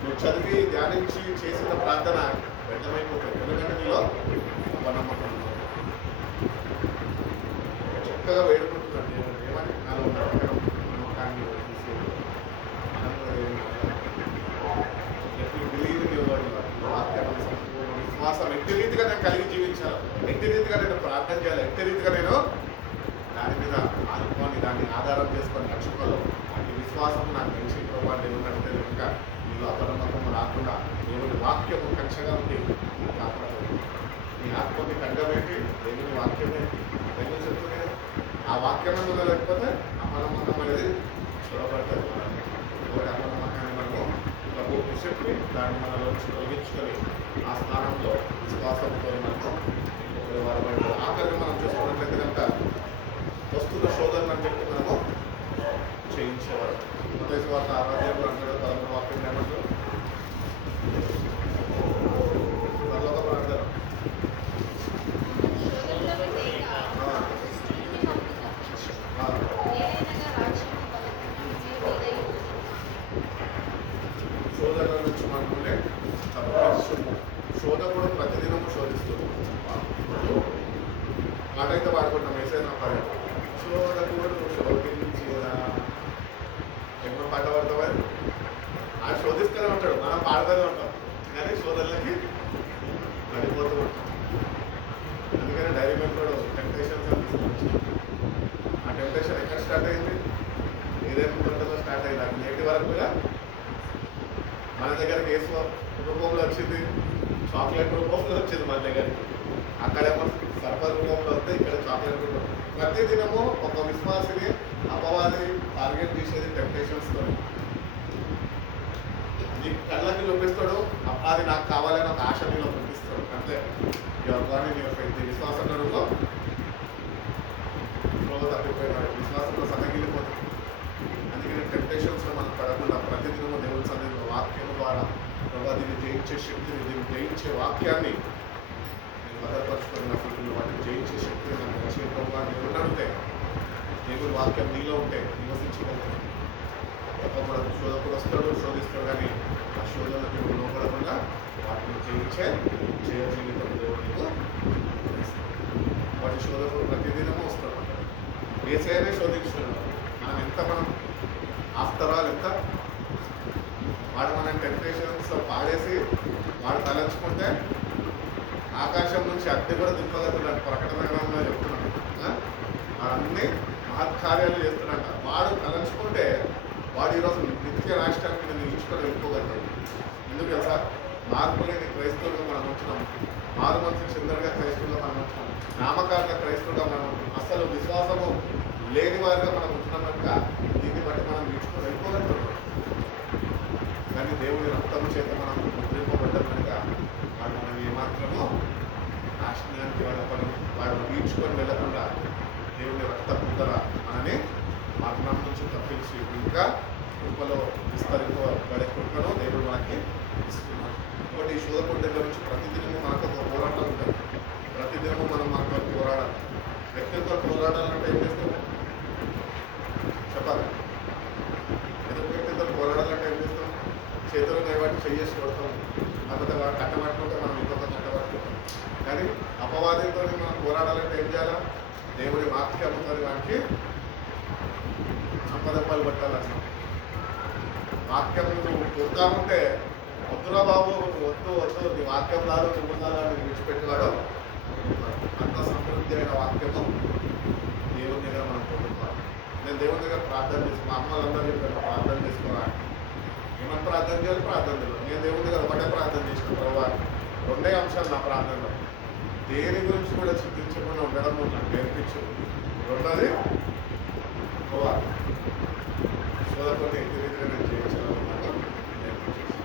నువ్వు చదివి ధ్యానించి చేసిన ప్రార్థన వ్యర్థమైపోతుంది. ఎందుకంటే నీలో అపనమ్మకం చక్కగా వేడుకుంటున్నాను. దేవుడు ఏమని నాలో ఉన్న నమ్మకాన్ని విశ్వాసం ఎట్టి రీతిగా నేను కలిగి జీవించాలి, ఎట్టి రీతిగా నేను ప్రార్థన చేయాలి, ఎట్టి రీతిగా నేను దాని మీద ఆనుకొని దాన్ని ఆధారం చేసుకొని నడుచుకోవాలి. ఈ విశ్వాసం నాకు తెలిసి ప్రభావం దేవుడు అంటే ఇంకా నీలో అపనమ్మకం రాకుండా దేవుని వాక్యము కంచగా ఉంది కాపాడుతుంది. నీ ఆత్మని కండమేంటి? దేవుని వాక్యమే. దేవుని చెప్తుంది ఆ వాక్యం లేకపోతే అపనమ్మకం అనేది చొరబడుతుంది. కాబట్టి అపనమ్మకాన్ని మనము ప్రభువుకి చెప్పి దాన్ని మనలో తొలగించుకొని ఆ స్థానంలో విశ్వాసంతో మనకు వారు ఆఖరిని మనం చూసుకున్నట్లయితే కనుక వస్తున్న శోధనలు అని చెప్పి మనము చేయించేవారు. మత్తయి వార్త 6 అంటాడు 13 వాక్యం ఏమంటారు? పరలోక ప్రార్థన. శోధనల నుంచి మనకునే తప్పించుము. శోధకుడు ప్రతిదినము శోధిస్తుంది. మాటైతే వాడుకుంటాం ఏసైనా పని. శోధకుడు శోధించేదా ఎన్నో పాట పడతామా? ఆ శోధిస్తూనే ఉంటాడు, మనం పాడుతూనే ఉంటాం, కానీ శోధనలకి పడిపోతూ ఉంటాం. అందుకని డైరీ మిల్క్ కూడా టెంప్టేషన్స్ అని తీసుకొచ్చి ఆ టెంప్టేషన్ ఎక్కడ స్టార్ట్ అయింది? ఏదైనా తోటలో స్టార్ట్ అయింది. అది నేటి వరకు కూడా మన దగ్గరికి ఏ రూపంలో వచ్చింది? చాక్లెట్ రూపంలో వచ్చింది మన దగ్గరికి. అక్కడేమో సర్ప రూపంలో వస్తే ఇక్కడ చాక్లెట్ రూపంలో. ప్రతిదినము ఒక విశ్వాసిని అపవాది టార్గెట్ చేసేది టెంప్టేషన్స్తో. నీ కళ్ళకి చూపిస్తాడు, అది నాకు కావాలని ఒక ఆశ నీలో పంపిస్తాడు. అంతే. Your God in your faith. విశ్వాసంలో తప్పిపోయినాడు, విశ్వాసంలో సన్నగిలిపోతుంది. అందుకని టెంప్టేషన్స్లో మనం పడకుండా ప్రతిదినము దేవుని సన్నిధిలో వాక్యం ద్వారా ప్రభావ దీన్ని జయించే శక్తిని, దీన్ని జయించే వాక్యాన్ని నేను భద్రపరుచుకున్నప్పుడు వాటిని జయించే శక్తిని నాకు వచ్చే ప్రభావ నేను అడిగితే దేవుని వాక్యం నీలో ఉంటే నివసించగలుగుతాను. శోధకుడు వస్తాడు, శోధిస్తాడు, కానీ ఆ శోధనకి లోపడకుండా వాటిని జయించే జయ జీవితం దేవుడికి వాటి శోధకుడు ప్రతిదినము వస్తాడు. ఏసైనా శోధించున్నాడు. మనం ఆఫ్టర్ ఆల్ ఎంత వాడు మనం టెంప్టేషన్స్ పాడేసి వాడు తలంచుకుంటే ఆకాశం నుంచి అగ్ని కూడా దింపగలుగుతున్నాడు. ప్రకటన గ్రంథంలో చెప్తున్నాడు. వాడన్నీ మహత్కార్యాలు చేస్తున్నాడు. వాడు తలంచుకుంటే వాడు ఈరోజు నిత్య రాష్ట్రానికి నేను నిలుచుకొని వెళ్ళిపోగలుగుతాడు. ఎందుకు తెలుసా? మార్పు లేని క్రైస్తవులుగా మనం వచ్చినాం. మారు మనసు చెందడుగా క్రైస్తవులుగా మనం వచ్చినాం. నామకార్థ క్రైస్తవులుగా మనం అసలు విశ్వాసము లేని వారిగా మనం ఉంటున్నాం కనుక దీన్ని బట్టి మనం నిలుచుకొని వెళ్ళిపోగలుగుతున్నాం. కానీ దేవుని రక్తము చేత మనం ముద్రింపబడ్డం కనుక వాడు మనం ఏమాత్రమో నాశనానికి వాడు పీల్చుకొని వెళ్ళకుండా దేవుని రక్త పుద్దర మనని మరణం నుంచి తప్పించి ఇంకా కృపలో విస్తరింపబడే కృపను దేవుడు మనకి ఇస్తున్నాడు. కాబట్టి ఈ శోధకుడి దగ్గర నుంచి ప్రతిదినము మనకు ఒక పోరాటం ఉంటుంది. ప్రతిదినము మనతో పోరాడాలి. వ్యక్తులతో పోరాడాలంటే ఏం చేస్తాము చెప్పాలి? ఎదురు వ్యక్తితో పోరాడాలంటే ఏం చేస్తాం? చేతులు వాటిని చెయ్యేసి కొడతాం. లేకపోతే వాడు కట్టబట్టుకుంటే మనం ఇంకొక కట్టబట్టుకుంటాం. కానీ అపవాదంతో మనం పోరాడాలంటే ఏం చేయాలా? దేవుడి వాక్యంతో వాటికి సంపదపాలు పట్టాలన్నాం. వాక్యం నువ్వు కొడతానుంటే వద్దురా బాబు, వద్దు నీ వాక్యం రాదు, నువ్వు అని విడిచిపెట్టేవాడు. అంత సమృద్ధి అయిన వాక్యము దేవుని దగ్గర మనం పొందుకోవాలి. నేను దేవుని దగ్గర ప్రార్థన చేసి మా అమ్మలందరూ చెప్పాను ప్రార్థన చేసుకోవాలి. ఏమన్నా ప్రార్థన చేయాలి? ప్రార్థన చేయాలి. నేను దేవుని దగ్గర ఒకటే ప్రార్థన చేసిన ప్రభావ 2 అంశాలు నా ప్రార్థనలో. దేని గురించి కూడా చింతించకుండా ఉండడం నాకు నేర్పించు. 2ది పోవాలి. శోధకుని ఎదురుగా నేను చేయించాలని నాకు నేర్పించేసి.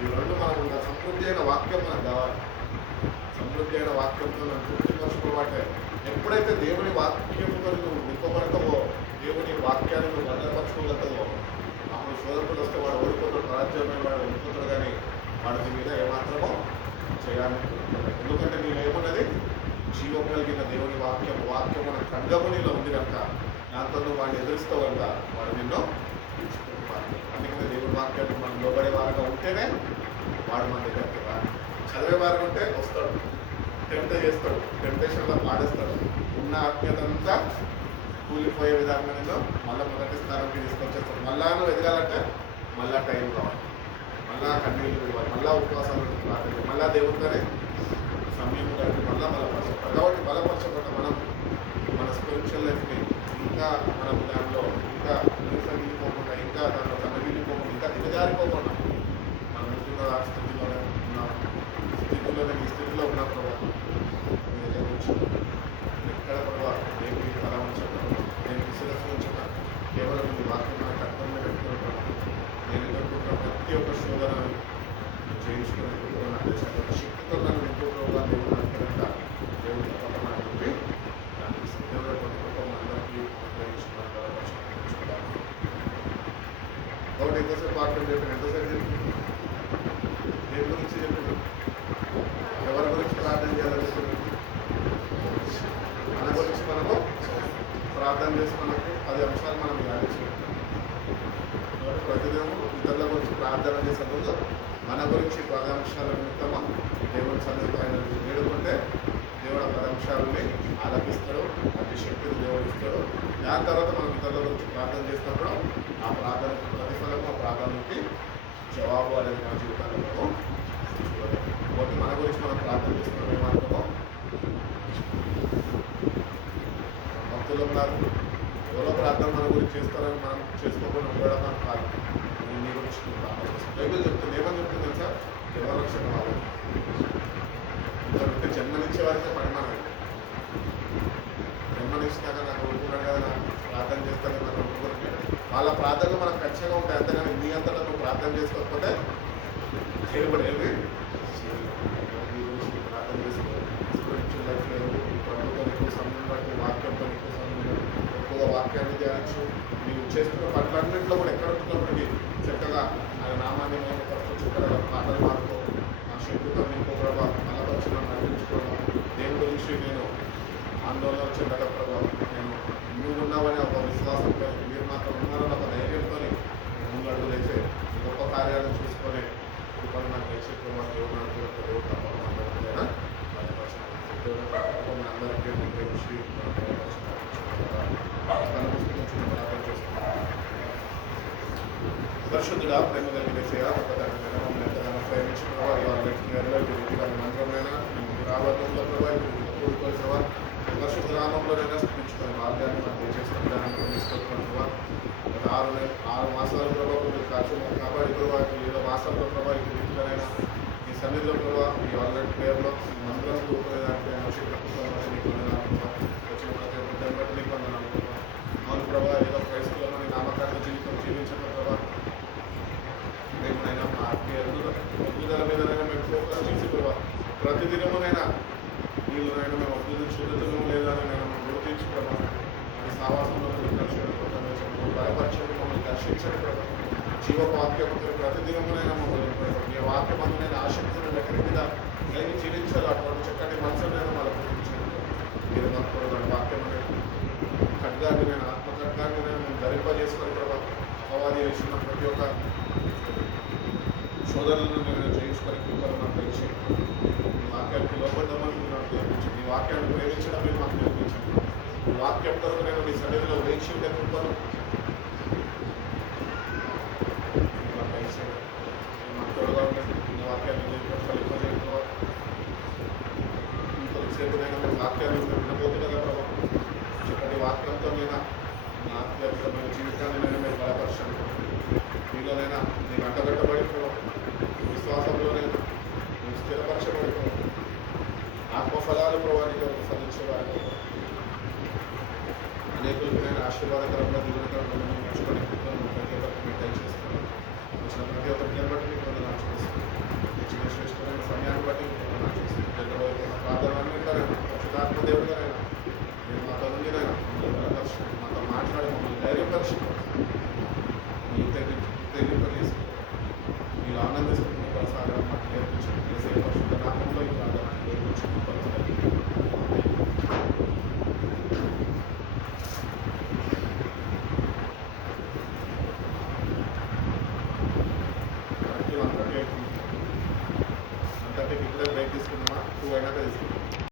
ఈ 2 మనం ఇంకా సమృద్ధి అయిన వాక్యం మనకు కావాలి. సమృద్ధి అయిన వాక్యంతో నన్ను తృప్తిపరచుకోవాలంటే ఎప్పుడైతే దేవుని వాక్యంతో నువ్వు నింపబడతావో, దేవుని వాక్యాన్ని నువ్వు భద్రపరచుకోగలుగుతావో, అప్పుడు శోధకుడు వస్తే వాడు ఓడిపోతాడు, రాజ్యమైన వాడు ఓడిపోతాడు. కానీ వాడి మీద ఏమాత్రమో చేయాలని. ఎందుకంటే నేను ఏమున్నది? జీవం కలిగిన దేవుని వాక్యం మన ఖడ్గము నీలో ఉంది కనుక దాంతో నువ్వు వాడిని ఎదురుస్తావు కనుక వాడు నిన్ను తీసుకుంటున్నాడు. అందుకనే దేవుని వాక్యాన్ని మనం లోబడే వారుగా ఉంటేనే వాడు మన దగ్గరికి రాడు. చదివే వారు ఉంటే వస్తాడు, టెంప్ట్ చేస్తాడు, టెంప్టేషన్లో పాడేస్తాడు. ఉన్న ఆత్మీయత అంతా కూలిపోయే విధంగా నేను మళ్ళీ మొదటి స్థానానికి తీసుకొచ్చేస్తాడు. మళ్ళా నువ్వు ఎదగాలంటే మళ్ళా టైం కావాలి, మళ్ళా కన్నీళ్ళు ఇవ్వాలి, మళ్ళా ఉపవాసాలు ప్రార్థన, మళ్ళా దేవుడితోనే సమయం కలిపి మళ్ళా బలపరచబడ్డాం. కాబట్టి బలపరచబడ్డ మనం మన స్పిరిచువల్ లైఫ్ని ఇంకా మన దానిలో ఇంకా నిలిగిపోకుండా, ఇంకా దాంట్లో తనగిలిపోకుండా, ఇంకా దిగజారిపోకుండా మనం ఉంటున్న ఆ స్థితిలోనే ఉన్నాం. ఈ స్థితిలో ఉన్న ప్రభావం ఎక్కడ ప్రభావం దేవుని తల ఉంచడం, దేవుని శిరస్సు ఉంచడం, కేవలం ఈ వాక్యం మనకు అర్థంలో పెట్టుకుంటాం. నేను ఎదుర్కొంటున్న ప్రతి ఒక్క శోధనను చేయించుకుని ఒక శక్తితో నన్ను నింపుకోవడం దేవుడు అనుకున్నాక దేవుడి తప్ప నాకు చెప్పి దేవుడు కొన్ని కుటుంబం అందరికీ ఉపయోగించుకున్నాను. కాబట్టి ఎంతసేపు వాక్యం చెప్పాను, ఎంతసేపు చెప్పింది? దేని గురించి చెప్పింది? ఎవరి గురించి ప్రార్థన చేయాలని చెప్పింది? మన గురించి మనము ప్రార్థన చేసి మనకి 10 అంశాలు మనం ధ్యానించుకుంటాం. కాబట్టి ప్రతిదినము ఇతరుల గురించి ప్రార్థన చేసే ముందు మన గురించి 10 అంశాల నిమిత్తము దేవుని సన్నిధిలో ఆయన వేడుకుంటే దేవుడు ఆ 10 అంశాలని ఆలపిస్తాడు, అతి శక్తిని దేవుడు ఇస్తాడు. దాని తర్వాత మనం ఇతరుల గురించి ప్రార్థన చేసినప్పుడు ఆ ప్రార్థనకి ప్రతిఫలము, ఆ ప్రార్థనకి జవాబు అనేది మన జీవితాల్లో మనం చూడాలి. కాబట్టి మన గురించి మనం ప్రార్థన చేస్తున్నాం ఏమాత్రమో భక్తులు ఉన్నారు. ఎవరో ప్రార్థన మన గురించి చేస్తారని మనం చేసుకోకుండా ఉండడం మనం కాదు. నీ గురించి బైబిల్ చెప్తుంది. ఏమని చెప్తుంది తెలుసా? ఎవరు రక్షణ వాళ్ళు అంటే జన్మనిచ్చే వారికే పరిమాణం. జన్మనిచ్చినాక నాకు కొడుకున్నాడు కదా, నాకు ప్రార్థన చేస్తాను నాకు కొడుకున్నాడు. వాళ్ళ ప్రార్థనలు మనకు ఖచ్చితంగా ఉంటాయి. అంతేగాని నీ అంతటా నువ్వు ప్రార్థన చేసుకోకపోతే చేయబడేది. నీ గురించి ప్రార్థన చేసుకోవాలి. స్పిరిచువల్ లైఫ్లో ప్రభుత్వం ఎక్కువ సమయం బట్టి వాక్యంతో ఎక్కువ సమయం ఎక్కువ వాక్యాన్ని ధ్యానించు. నీవు చేస్తున్న పట్లన్నింటిలో కూడా ఎక్కడ ఉంటున్నప్పటికీ చక్కగా ఆయన నామాన్ని మేము పరచు, ఇక్కడ పాటలు పాడుకో, నా శక్తితో నింపు ప్రభావ బలపరచడం నడిపించుకోవడం, దేవుడి గురించి నేను ఆందోళన చెందక ప్రభావ నేను నువ్వు ఉన్నావని ఒక విశ్వాసం కలిగి మీరు మాత్రం ఉన్నారని ఒక ధైర్యంతో ముందు అడుగు వేసే గొప్ప కార్యాలను చూసుకొని ఇప్పుడు నాకు వేసే ప్రభావ దేవుడు అనుకున్న దేవుడు తప్పకుండా అందరికీ శ్రీ పరిశుద్ధుడా ప్రేమ కలిగిన మమ్మల్ని ఎంతగానో ప్రేమించిన మంత్రమైనా రావడంలో ప్రభావ పరిశుద్ధ నామంలోనైనా స్థితించుకునే మార్గాన్ని మనం చేస్తున్న విధానాన్ని తీసుకొస్తున్నాం ప్రభావ గత 6 మాసాల ప్రభావ మీరు కార్యక్రమం కాబట్టి ప్రభావ 7 మాసాల ప్రభావ ఈ రీతిలోనైనా ఈ సన్నిధిలో ప్రభావ ఈ ఆల్రెడీ ప్రేయర్లో ఈ మంత్రం కూడుకునేదానికి వచ్చిన ప్రతి ఒక్కరిని బట్టి నీకు వందనాలు అవును ప్రభావ ఏదో క్రైస్తవులను నామకార్థ జీవితం జీవించిన ప్రభావ మేమునైనా మా ఆత్మీయ ఎదుగుదల మీదనైనా మేము ఫోకస్ చేసి ప్రభావ ప్రతిదినమునైనా వీళ్ళనైనా మేము అభివృద్ధి లేదని నేను గుర్తించి ప్రభావ మీ సావాసంలో భయపరచండి మమ్మల్ని దర్శించండి ప్రభావ జీవవాక్యంతో ప్రతిదినమునైనా మమ్మల్ని మీ వాక్యమందునైనా ఆసక్తిని ఎక్కడి మీద కలిగి జీవించాలి అటువంటి చక్కటి మనసునైనా మాకు గుర్తించండి మీరు మాకు వాక్యం అనేది ఖడ్గాన్ని నేను ఆత్మఖడ్గాన్ని నేను ధరింపజేసుకొని ప్రభావ అవాది వేసిన ప్రతి ఒక్క సోదరులను నేను జయించుకొని కృపను నాకు తెలిసి ఈ వాక్యానికి లోపడ్డామని మీరు నాకు నేర్పించండి ఈ వాక్యాన్ని ప్రేమించడం మీరు మాకు నేర్పించండి ఈ వాక్యం కొరకు నేను మీ సన్నిధిలో వేచి ఉండే కృపను మాకు తెలిసి మాకు తోడుగా ఉండండి ఈ వాక్యాన్ని ఫలింపజేయడం ఇంకొకసేపు నేను వాక్యాన్ని వినబోతుంది కదా ప్రభావం చెప్పండి వాక్యంతో నేను నా ఆత్మీయమైన జీవితాన్ని నేను మీరు బలపరచండి మీలోనైనా నీకు అంటగట్టబడిపోవడం విశ్వాసంలోనే నీకు స్థిరపరచబడిపోవడం ఆత్మఫలాలు ప్రభావిక సాధించేవారు అనేకులకు నేను ఆశీర్వాదకరంగా దిగునకరంగా నేర్చుకునే ప్రతి ఒక్కరికి దయచేస్తున్నాను వచ్చిన ప్రతి ఒక్కరికి బట్టి మీకు వందనాలు చేస్తున్నాను ఇచ్చిన శ్రేష్టమైన సమయాన్ని బట్టి మీకు వందనాలు చేస్తున్నాను ప్రార్థనలు పరిశుద్ధాత్మదేవుడిగానైనా మీరు మాతో నుండినైనా మమ్మల్ని బలపరచండి మాతో మాట్లాడి మమ్మల్ని ధైర్యపరచండి మీ తెగింపజేసి మీరు ఆనందిస్తున్న కొనసాగడం మాకు నేర్పించండి చేసే పరిశుద్ధ నామంలో ఈ ప్రార్థన నేర్పించండి అంతటి ఇట్లా బ్రేక్ తీసుకున్నామా 2 అయినాక తీసుకున్నాం